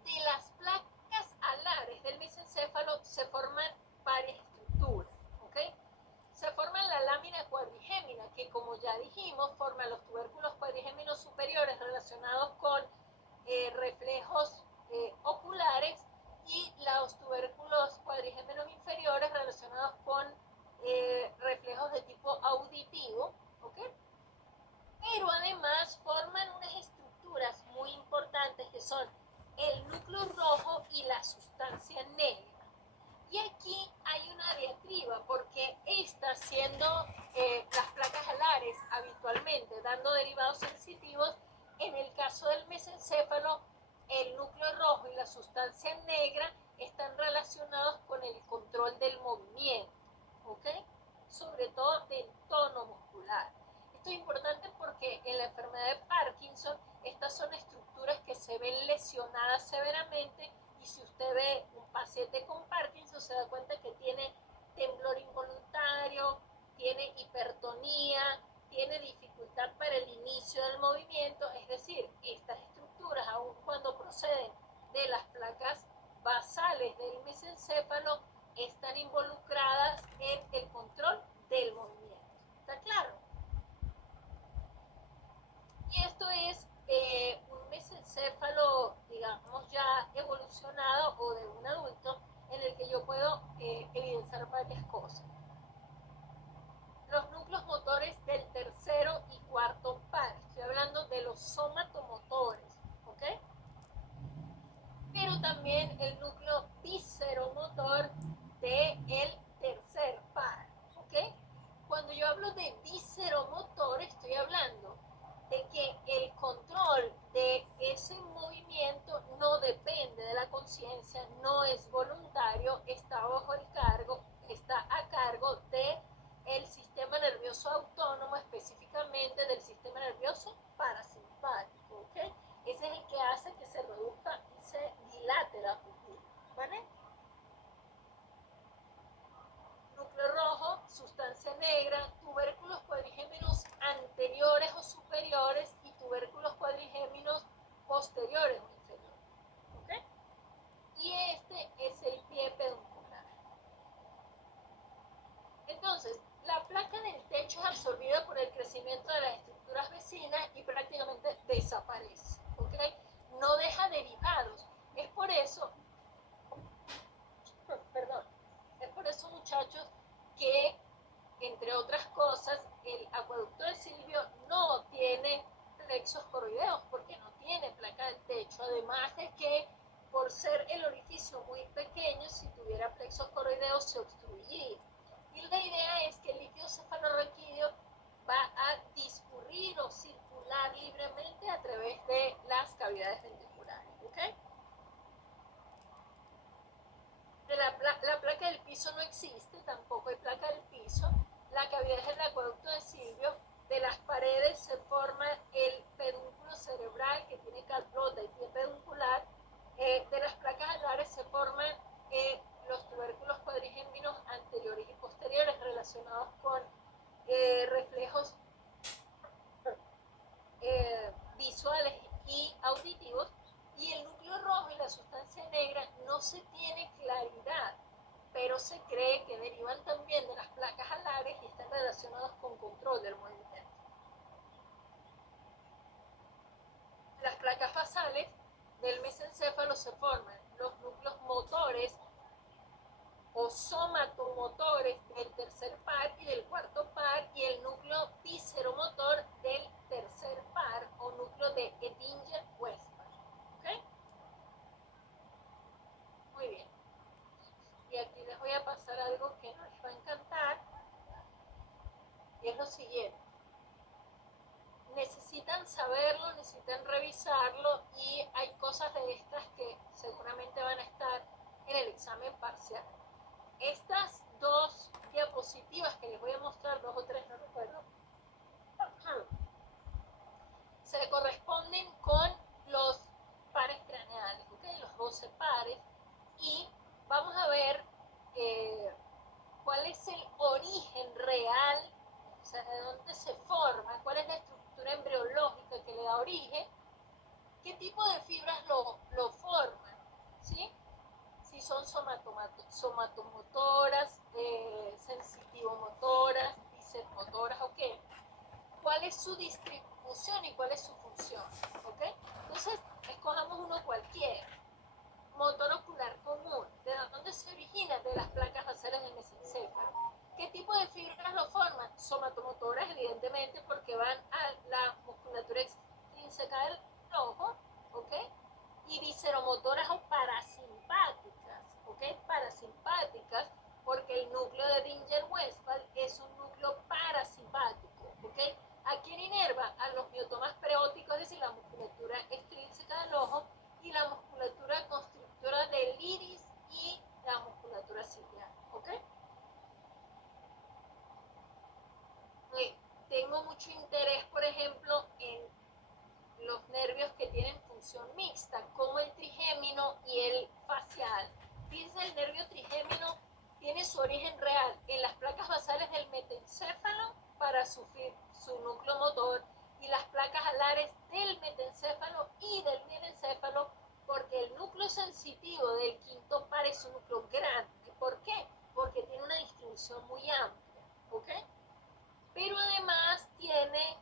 de las placas alares del mesencéfalo se forman varias estructuras. ¿Okay? Se forma la lámina cuadrigémina, que como ya dijimos, forma los tubérculos cuadrigéminos superiores relacionados con reflejos oculares y los tubérculos cuadrigéminos inferiores relacionados con reflejos de tipo auditivo, ¿ok? Pero además forman unas estructuras muy importantes que son el núcleo rojo y la sustancia negra. Y aquí hay una diatriba, porque estas, siendo las placas alares habitualmente dando derivados sensitivos, en el caso del mesencéfalo, el núcleo rojo y la sustancia negra están relacionados con el control del movimiento, ¿ok? Sobre todo del tono muscular. Esto es importante porque en la enfermedad de Parkinson, estas son estructuras que se ven lesionadas severamente, y si usted ve un paciente con Parkinson se da cuenta que tiene temblor involuntario, tiene hipertonía, tiene dificultad para el inicio del movimiento, es decir, estas estructuras, aun cuando proceden de las placas basales del mesencéfalo, están involucradas en el control del movimiento. ¿Está claro? Y esto es un mesencéfalo, digamos, ya evolucionado o de un adulto, en el que yo puedo evidenciar varias cosas. Los núcleos motores del tercero y cuarto par, estoy hablando de los somatomotores, ¿ok? Pero también el núcleo visceromotor del tercer par, ¿ok? Cuando yo hablo de visceromotor, estoy hablando de que el control de ese movimiento no depende de la conciencia, no es voluntario, está a cargo del sistema nervioso autónomo, específicamente del sistema nervioso parasimpático, ¿ok? Ese es el que hace que se reduzca y se dilate la pupila, ¿vale? Núcleo rojo, sustancia negra, tubérculos cuadrigéminos anteriores o superiores y tubérculos cuadrigéminos posteriores o inferiores, ¿ok? Y este es el pie peduncular. Entonces, la placa del techo es absorbida por el crecimiento de las estructuras vecinas y prácticamente desaparece, ¿ok? No deja derivados. Es por eso, muchachos, que entre otras cosas el acueducto de Silvio no tiene plexos coroideos porque no tiene placa del techo, además de que por ser el orificio muy pequeño, si tuviera plexos coroideos se obstruiría. Y la idea es que el líquido cefalorraquídeo va a discurrir o circular libremente a través de las cavidades ventriculares, ¿ok? La placa del piso no existe, tampoco hay placa del piso. La cavidad es el acueducto de Silvio. De las paredes se forma el pedúnculo cerebral, que tiene calprota y pie peduncular. De las placas alares se forman los tubérculos cuadrigéminos anteriores y posteriores relacionados con reflejos visuales y auditivos. se tiene claridad, pero se cree que derivan también de las placas alares y están relacionados con control del movimiento. Las placas basales del mesencéfalo se forman los núcleos motores o somatomotores del tercer par y del cuarto par y el núcleo visceromotor del tercer par o núcleo de Edinger-Westphal. ¿Okay? Muy bien. Y aquí les voy a pasar algo que nos va a encantar y es lo siguiente. Necesitan saberlo, necesitan revisarlo y hay cosas de estas que seguramente van a estar en el examen parcial. Estas dos diapositivas que les voy a mostrar, 2 o 3, no recuerdo, se corresponden con los pares craneales, ¿okay? Los 12 pares, y vamos a ver cuál es el origen real, o sea, de dónde se forma, cuál es la estructura embriológica que le da origen, qué tipo de fibras lo forman, ¿sí? Si son somatomotoras, sensitivomotoras, visceromotoras, ¿ok? ¿Cuál es su distribución y cuál es su función? ¿Ok? Entonces, escojamos uno cualquiera. Motor ocular común. ¿De dónde se origina? De las placas basales del mesencéfalo. ¿Qué tipo de fibras lo forman? Somatomotoras, evidentemente, porque van a la musculatura extrínseca del ojo, ¿ok? Y visceromotoras o parasimpáticas, ¿ok? Parasimpáticas, porque el núcleo de Edinger-Westphal es un núcleo parasimpático, ¿ok? ¿A quién inerva? A los miotomas preóticos, es decir, la musculatura extrínseca del ojo y la musculatura constrictora del iris y la musculatura ciliar, ¿ok? Tengo mucho interés, por ejemplo, en los nervios que tienen función mixta, como el trigémino y el facial. Fíjense, el nervio trigémino tiene su origen real en las placas basales del metencéfalo para su núcleo motor y las placas alares del metencéfalo y del mielencéfalo, porque el núcleo sensitivo del quinto par es un núcleo grande. ¿Por qué? Porque tiene una distribución muy amplia, ¿ok? Pero además tiene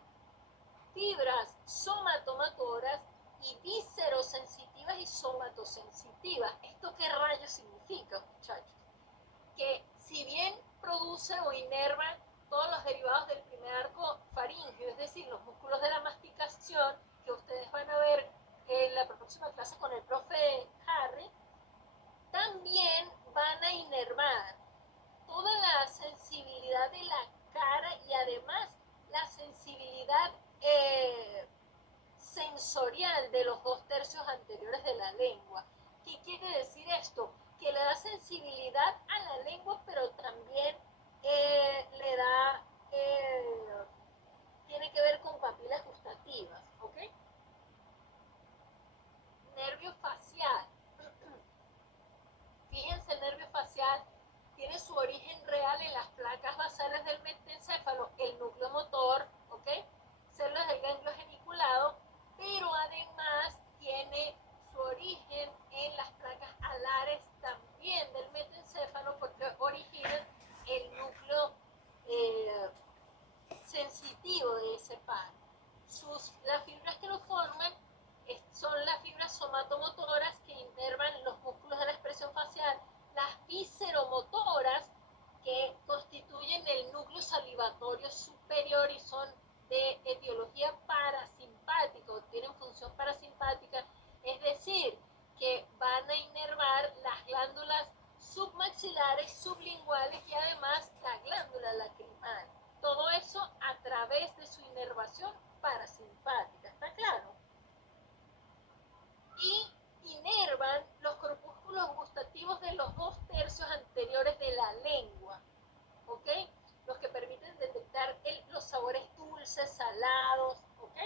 fibras somatomotoras y viscerosensitivas y somatosensitivas. ¿Esto qué rayos significa, muchachos? Que si bien produce o inerva todos los derivados del primer arco faríngeo, es decir, los músculos de la masticación, que ustedes van a ver en la próxima clase con el profe Harry, también van a inervar toda la sensibilidad de la cara y además la sensibilidad sensorial de los 2/3 anteriores de la lengua. ¿Qué quiere decir esto? Que le da sensibilidad a la lengua, pero también le da, tiene que ver con papilas gustativas, ¿ok? Nervio facial. Fíjense, el nervio facial tiene su origen real en las placas basales del metencéfalo, el núcleo motor, ¿ok? Células del ganglio geniculado, pero además tiene su origen en las placas alares también del metencéfalo, porque originan el núcleo sensitivo de ese par. Las fibras que lo forman son las fibras somatomotoras que inervan los músculos de la expresión facial, las visceromotoras que constituyen el núcleo salivatorio superior y son de etiología parasimpática o tienen función parasimpática, es decir, que van a inervar las glándulas submaxilares, sublinguales y además la glándula lacrimal. Todo eso a través de su inervación parasimpática, ¿está claro? Y inervan los corpúsculos gustativos de los 2/3 anteriores de la lengua, ¿ok? Los que permiten detectar los sabores dulces, salados, ¿ok?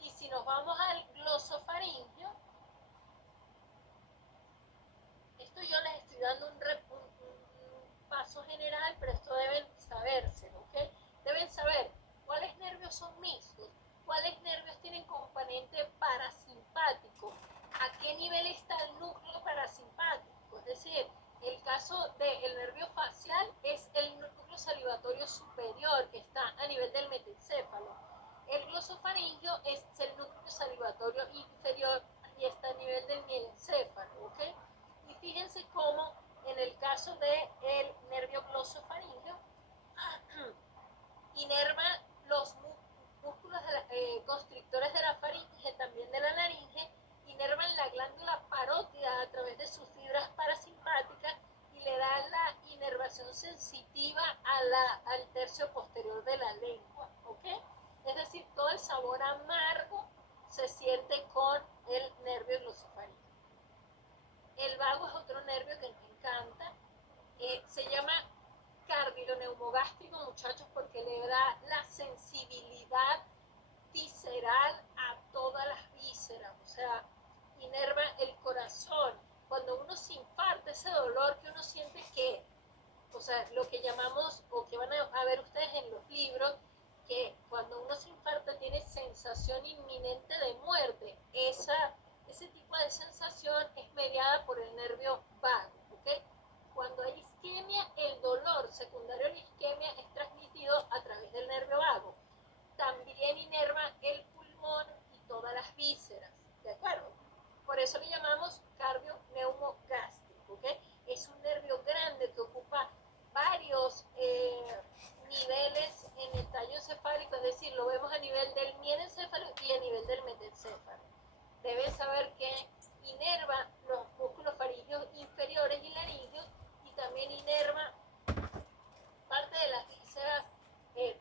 Y si nos vamos al glosofaringio, esto yo les estoy dando un paso general, pero esto deben saberse, ¿ok? Deben saber cuáles nervios son mixtos, cuáles nervios tienen componente parasimpático, a qué nivel está el núcleo parasimpático. es el núcleo salivatorio inferior y está a nivel del mielencéfalo, ¿ok? Y fíjense cómo en el caso del nervio glosofaríngeo inerva los músculos constrictores de la faringe, también de la laringe, inervan la glándula parótida a través de sus fibras parasimpáticas y le da la inervación sensitiva al tercio posterior de la lengua, ¿ok? Es decir, todo el sabor amargo se siente con el nervio glosofaríngeo. El vago es otro nervio que me encanta, se llama cardioneumogástrico, muchachos, porque le da la sensibilidad visceral a todas las vísceras, o sea, inerva el corazón. Cuando uno se infarta, ese dolor que uno siente que, o sea, lo que llamamos, o que van a ver ustedes en los libros, que cuando uno se infarta tiene sensación inminente de muerte. Ese tipo de sensación es mediada por el nervio vago, ¿ok? Cuando hay isquemia, el dolor secundario a la isquemia es transmitido a través del nervio vago. También inerva el pulmón y todas las vísceras, ¿de acuerdo? Por eso le llamamos cardioneumogástrico, ¿ok? Es un nervio grande que ocupa varios niveles en el tallo encefálico, es decir, lo vemos a nivel del mielencéfalo y a nivel del metencéfalo. Deben saber que inerva los músculos faringeos inferiores y laringeos y también inerva parte de las vísceras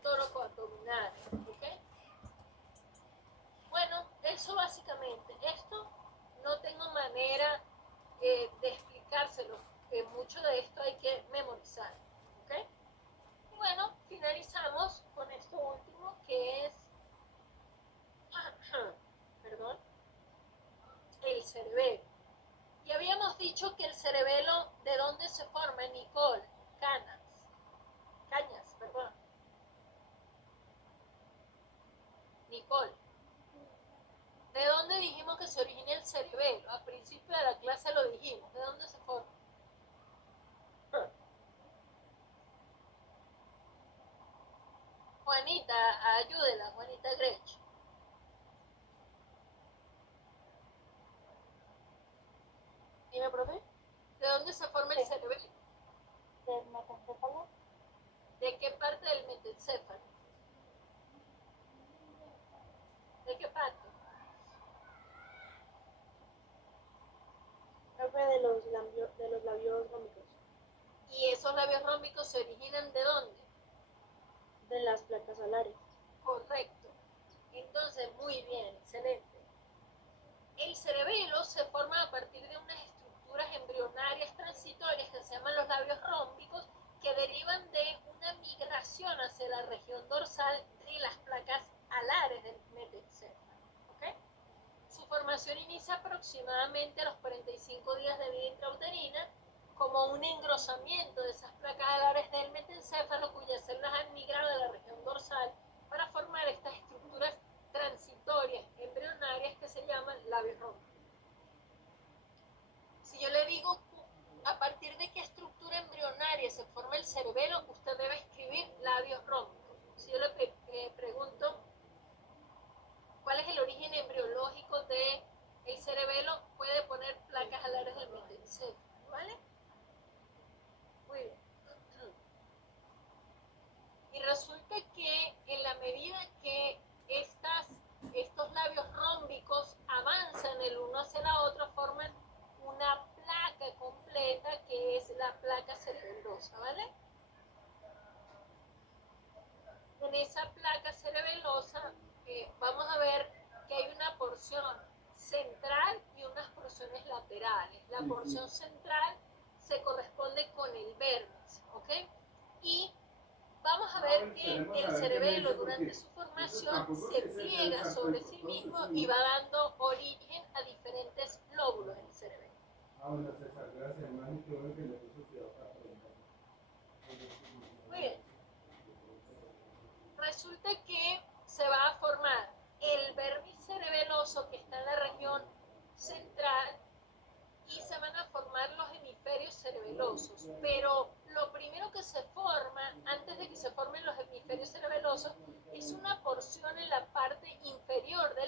tóraco-abdominales, ¿ok? Bueno, eso básicamente. Esto no tengo manera de explicárselo, mucho de esto hay que memorizar, ¿ok? Y bueno, finalizamos con esto último que es, perdón, el cerebelo. Y habíamos dicho que el cerebelo, ¿de dónde se forma, Nicole? Cañas, perdón. Nicole, ¿de dónde dijimos que se origina el cerebelo? Al principio de la clase lo dijimos. ¿De dónde se forma? Juanita, ayúdela, Juanita Grech. Dime, profe. ¿De dónde se forma el cerebelo? ¿Del metencéfalo? ¿De qué parte del metencéfalo? ¿De qué parte? Profe, de los labios rómicos. ¿Y esos labios rómbicos se originan de dónde? De las placas alares. Correcto. Entonces, muy bien, excelente. El cerebelo se forma a partir de unas estructuras embrionarias transitorias que se llaman los labios rómbicos, que derivan de una migración hacia la región dorsal de las placas alares del metencéfalo, ¿ok? Su formación inicia aproximadamente a los 45 días de vida intrauterina como un engrosamiento de esas placas alares del metencéfalo cuyas células han migrado de la región dorsal para formar estas estructuras transitorias embrionarias que se llaman labios rómbicos. Si yo le digo a partir de qué estructura embrionaria se forma el cerebelo, usted debe escribir labios rómbicos. Si yo le pregunto cuál es el origen embriológico del cerebelo, puede poner placas alares del metencéfalo, ¿vale? Muy bien. Y resulta que en la medida que estos labios rómbicos avanzan el uno hacia la otra, forman una placa completa que es la placa cerebelosa, ¿vale? En esa placa cerebelosa vamos a ver que hay una porción central y unas porciones laterales. La porción central se corresponde con el vértice, ¿ok? Y vamos a ver que el cerebelo durante su formación se pliega sobre sí mismo y va dando origen a diferentes lóbulos del cerebelo. Bueno, César, gracias, hermano. Qué bueno que le puso cuidado para preguntar. Muy bien. Resulta que se va a formar el vértice cerebeloso que está en la región central y se van a formar los hemisferios cerebelosos. Pero lo primero que se forma, antes de que se formen los hemisferios cerebelosos, es una porción en la parte inferior del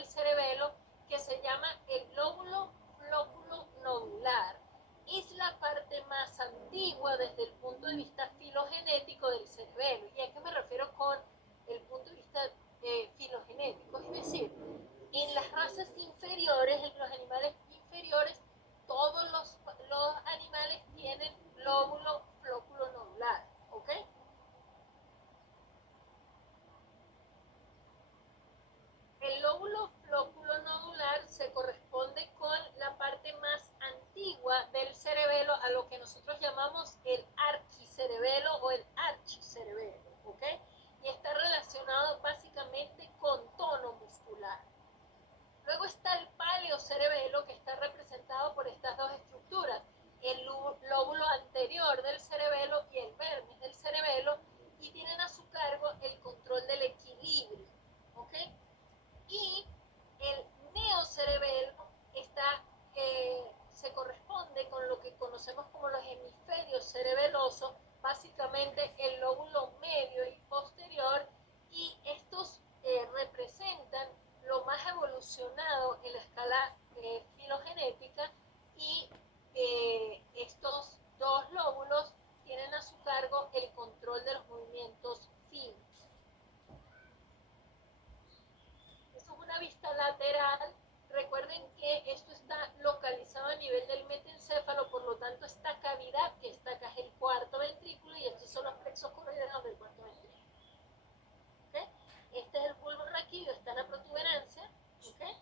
vista lateral, recuerden que esto está localizado a nivel del metencéfalo, por lo tanto esta cavidad que está acá es el cuarto ventrículo y estos son los plexos corrideros del cuarto ventrículo. ¿Okay? Este es el bulbo raquídeo, está en la protuberancia. ¿Okay?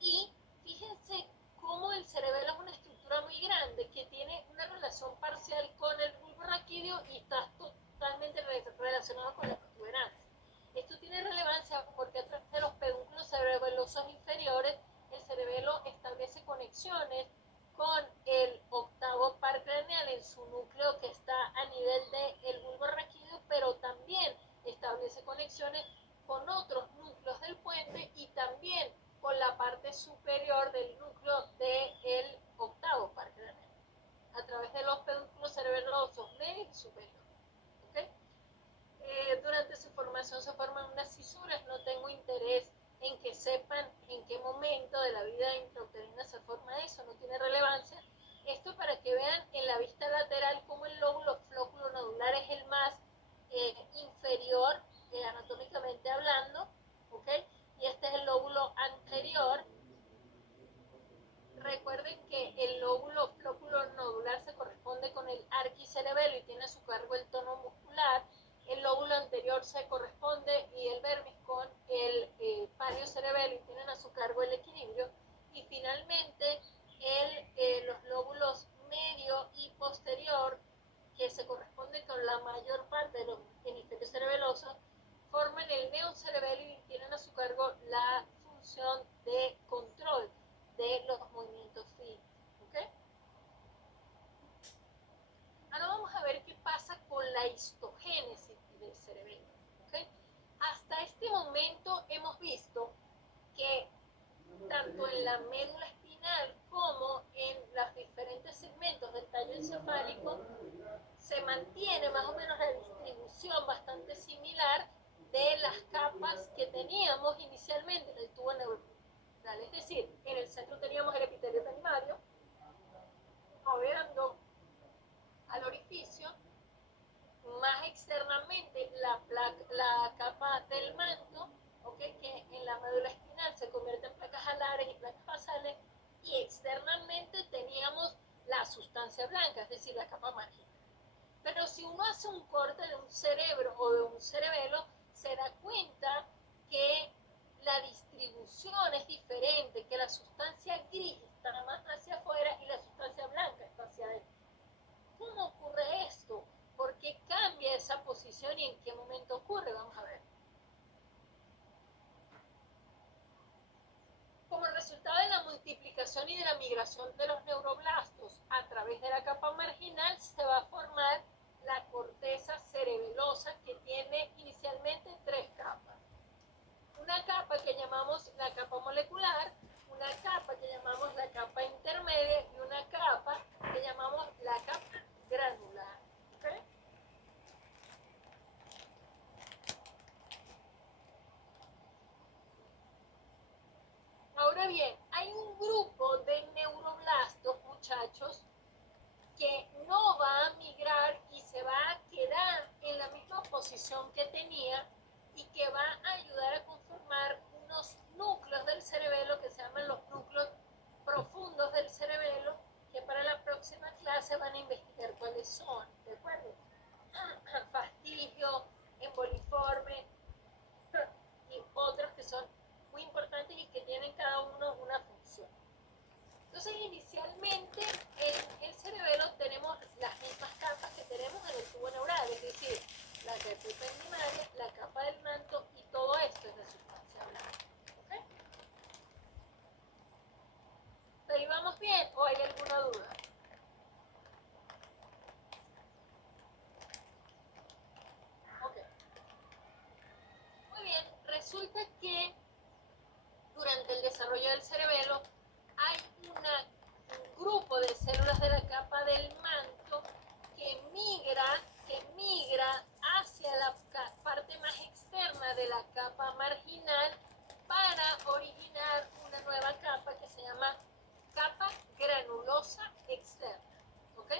Y fíjense cómo el cerebelo es una estructura muy grande que tiene una relación parcial con el bulbo raquídeo y está totalmente relacionado con la protuberancia. Esto tiene relevancia porque a través de los pedúnculos cerebelosos inferiores el cerebelo establece conexiones con el octavo par craneal en su núcleo que está a nivel del bulbo raquídeo, pero también establece conexiones con otros núcleos del puente y también con la parte superior del núcleo del octavo par craneal a través de los pedúnculos cerebelosos medios y superiores. ¿Okay? Durante su formación se forman unas cisuras, no tengo interés en que sepan en qué momento de la vida intrauterina se forma eso, no tiene relevancia. Esto para que vean en la vista lateral cómo el lóbulo flóculo nodular es el más inferior, anatómicamente hablando, ¿okay? Y este es el lóbulo anterior. Recuerden que el lóbulo flóculo nodular se corresponde con el arquicerebelo y tiene a su cargo el tono muscular. El lóbulo anterior se corresponde y el vermis con el pariocerebelo y tienen a su cargo el equilibrio. Y finalmente los lóbulos medio y posterior, que se corresponde con la mayor parte de los hemisferios cerebelosos, forman el neocerebelo y tienen a su cargo la función de control de los movimientos físicos. ¿Okay? Ahora vamos a ver qué pasa con la histogénesis del cerebelo. ¿Okay? Hasta este momento hemos visto que tanto en la médula espinal como en los diferentes segmentos del tallo encefálico se mantiene más o menos la distribución bastante similar de las capas que teníamos inicialmente en el tubo neuronal. Es decir, en el centro teníamos el epitelio primario, rodeando al orificio, más externamente la capa del manto, ¿okay? Que en la médula espinal se convierte en placas alares y placas basales, y externamente teníamos la sustancia blanca, es decir, la capa marginal. Pero si uno hace un corte de un cerebro o de un cerebelo, se da cuenta que la distribución es diferente, que la sustancia gris está más hacia afuera y la sustancia blanca está hacia adentro. ¿Cómo ocurre esto? ¿Por qué cambia esa posición y en qué momento ocurre? Vamos a ver. Como resultado de la multiplicación y de la migración de los neuroblastos a través de la capa marginal, se va a formar la corteza cerebelosa, que tiene inicialmente tres capas. Una capa que llamamos la capa molecular, una capa que llamamos la capa intermedia y una capa que llamamos la capa granular. ¿Okay? Ahora bien, hay un grupo de neuroblastos, muchachos, que no va a migrar y se va a quedar en la misma posición que tenía y que va a ayudar a conformar unos núcleos del cerebelo que se llaman los núcleos profundos del cerebelo, que para la próxima clase van a investigar cuáles son, ¿de acuerdo? Fastigio, emboliforme y otros que son muy importantes y que tienen cada uno una función. Entonces, inicialmente en el cerebelo tenemos las mismas capas que tenemos en el tubo neural, es decir, la capa primaria, la capa del manto y todo esto es de sustancia blanca. ¿Okay? ¿Ahí vamos bien o hay alguna duda? Ok. Muy bien, resulta que durante el desarrollo del cerebelo hay un grupo de células de la capa del manto que migra hacia la parte más externa de la capa marginal para originar una nueva capa que se llama capa granulosa externa. ¿Ok?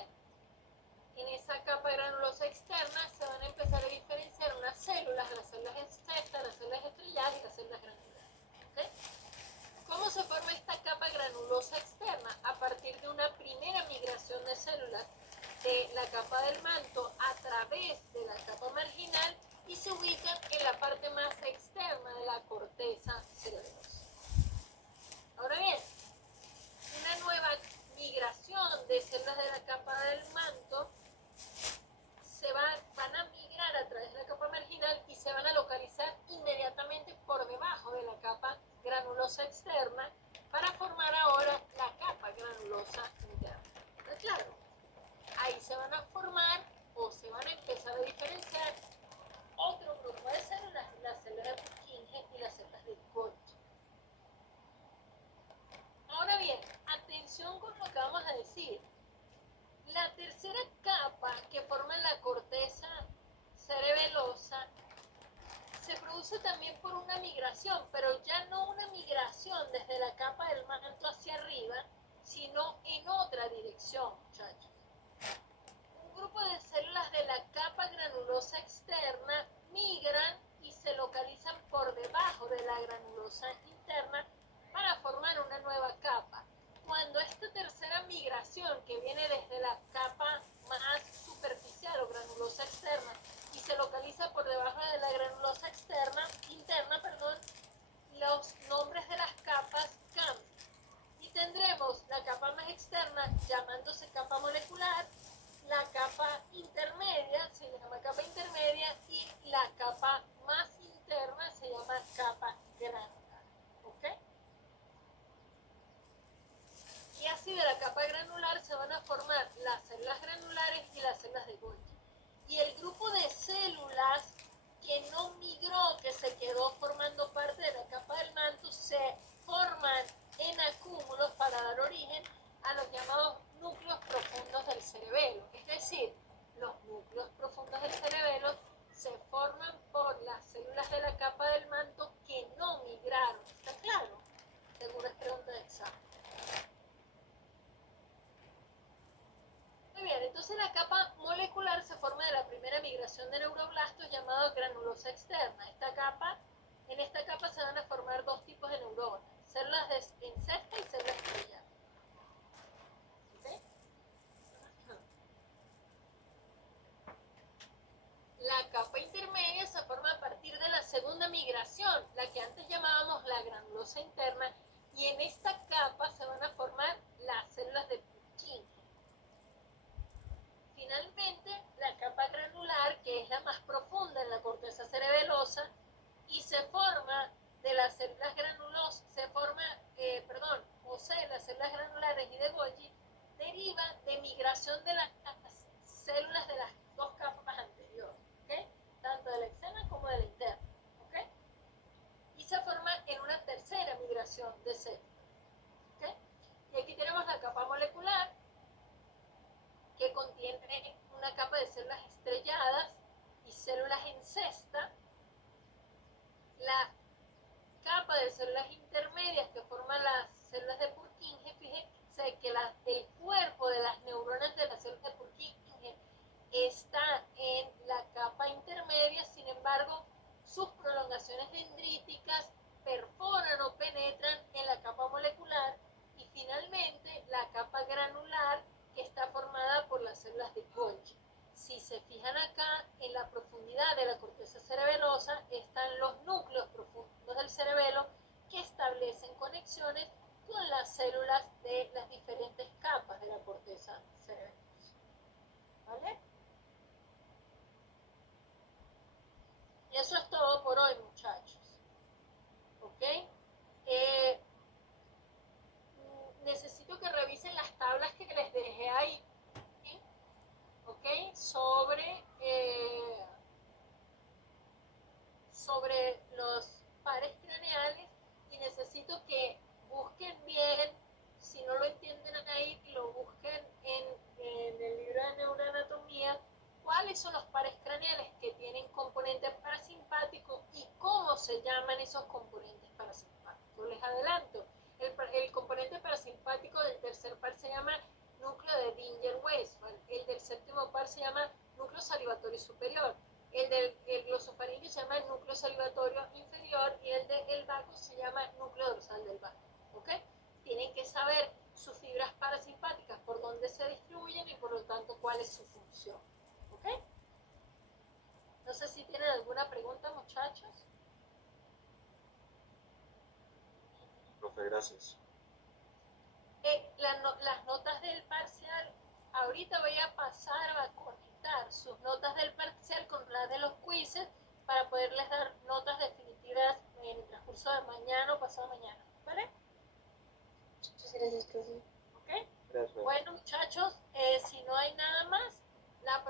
En esa capa granulosa externa se van a empezar a diferenciar unas células, las células en cesta, las células estrelladas y las células granulares. granulosa externa para formar ahora la capa granulosa interna. ¿Está claro? Ahí se van a formar o se van a empezar a diferenciar otro grupo de células, las células de Purkinje y las células de Golgi. Ahora bien, atención con lo que vamos a decir. La tercera capa que forma la corteza cerebelosa se produce también por una migración, pero ya no una migración desde la capa del manto hacia arriba, sino en otra dirección, muchachos. Un grupo de células de la capa granulosa externa migran y se localizan por debajo de la granulosa interna para formar una nueva capa. Cuando esta tercera migración, que viene desde la capa más superficial o granulosa externa y se localiza por debajo de la granulosa interna, los nombres de las capas cambian. Y tendremos la capa más externa llamándose capa molecular, la capa intermedia se llama capa intermedia y la capa más interna se llama capa granular. ¿Ok? Y así de la capa granular se van a formar las células granulares y las células de Golgi. Y el grupo de células que no migró, que se quedó formando parte de la capa del manto, se forman en acúmulos para dar origen a los llamados núcleos profundos del cerebelo. Es decir, los núcleos profundos del cerebelo se forman por las células de la capa del manto que no migraron. ¿Está claro? Seguro es pregunta de examen. Muy bien, entonces la capa molecular se forma de la primera migración de neuroblastos llamado granulosa externa. En esta capa se van a formar dos tipos de neuronas, células en cesta y células estrelladas. ¿Okay? La capa intermedia se forma a partir de la segunda migración, la que antes llamábamos la granulosa interna, y en esta capa se van a formar las células de Purkinje. Finalmente, la capa granular, que es la más profunda en la corteza cerebelosa, y se forma de las células granulosas, las células granulares y de Golgi, deriva de migración de las células de las dos capas anteriores, ¿okay? Tanto de la externa como de la interna, ¿okay? Y se forma en una tercera migración de células, ¿okay? Y aquí tenemos la capa molecular, que contiene una capa de células estrelladas y células en cesta, la capa de células intermedias que forman las células de Purkinje. Fíjense que el cuerpo de las neuronas de las células de Purkinje está en la capa intermedia, sin embargo, sus prolongaciones dendríticas perforan o penetran en la capa molecular, y finalmente la capa granular, que está formada por las células de Golgi. Si se fijan acá, en la profundidad de la corteza cerebelosa están los núcleos profundos del cerebelo que establecen conexiones con las células de las diferentes capas de la corteza cerebelosa. ¿Vale? Y eso es todo por hoy, muchachos. ¿Ok? Necesito que revisen las tablas que les dejé ahí, ¿sí? ¿Ok? Sobre los pares craneales, y necesito que busquen bien, si no lo entienden ahí, lo busquen en el libro de neuroanatomía, cuáles son los pares craneales que tienen componente parasimpático y cómo se llaman esos componentes parasimpáticos. Les adelanto, el componente parasimpático del tercer par se llama núcleo de Dinger-Weiswald, el del séptimo par se llama núcleo salivatorio superior, el del glosofaringeo se llama núcleo salivatorio inferior, y el del vago se llama núcleo dorsal del vago. ¿Ok? Tienen que saber sus fibras parasimpáticas, por dónde se distribuyen y por lo tanto cuál es su función. ¿Ok? No sé si tienen alguna pregunta, muchachos. Profe, gracias. Las notas del parcial, ahorita voy a pasar a conectar sus notas del parcial con las de los quizzes para poderles dar notas definitivas en el transcurso de mañana o pasado mañana. ¿Vale? Muchas gracias, profe. ¿Ok? Gracias. Bueno, muchachos, si no hay nada más, la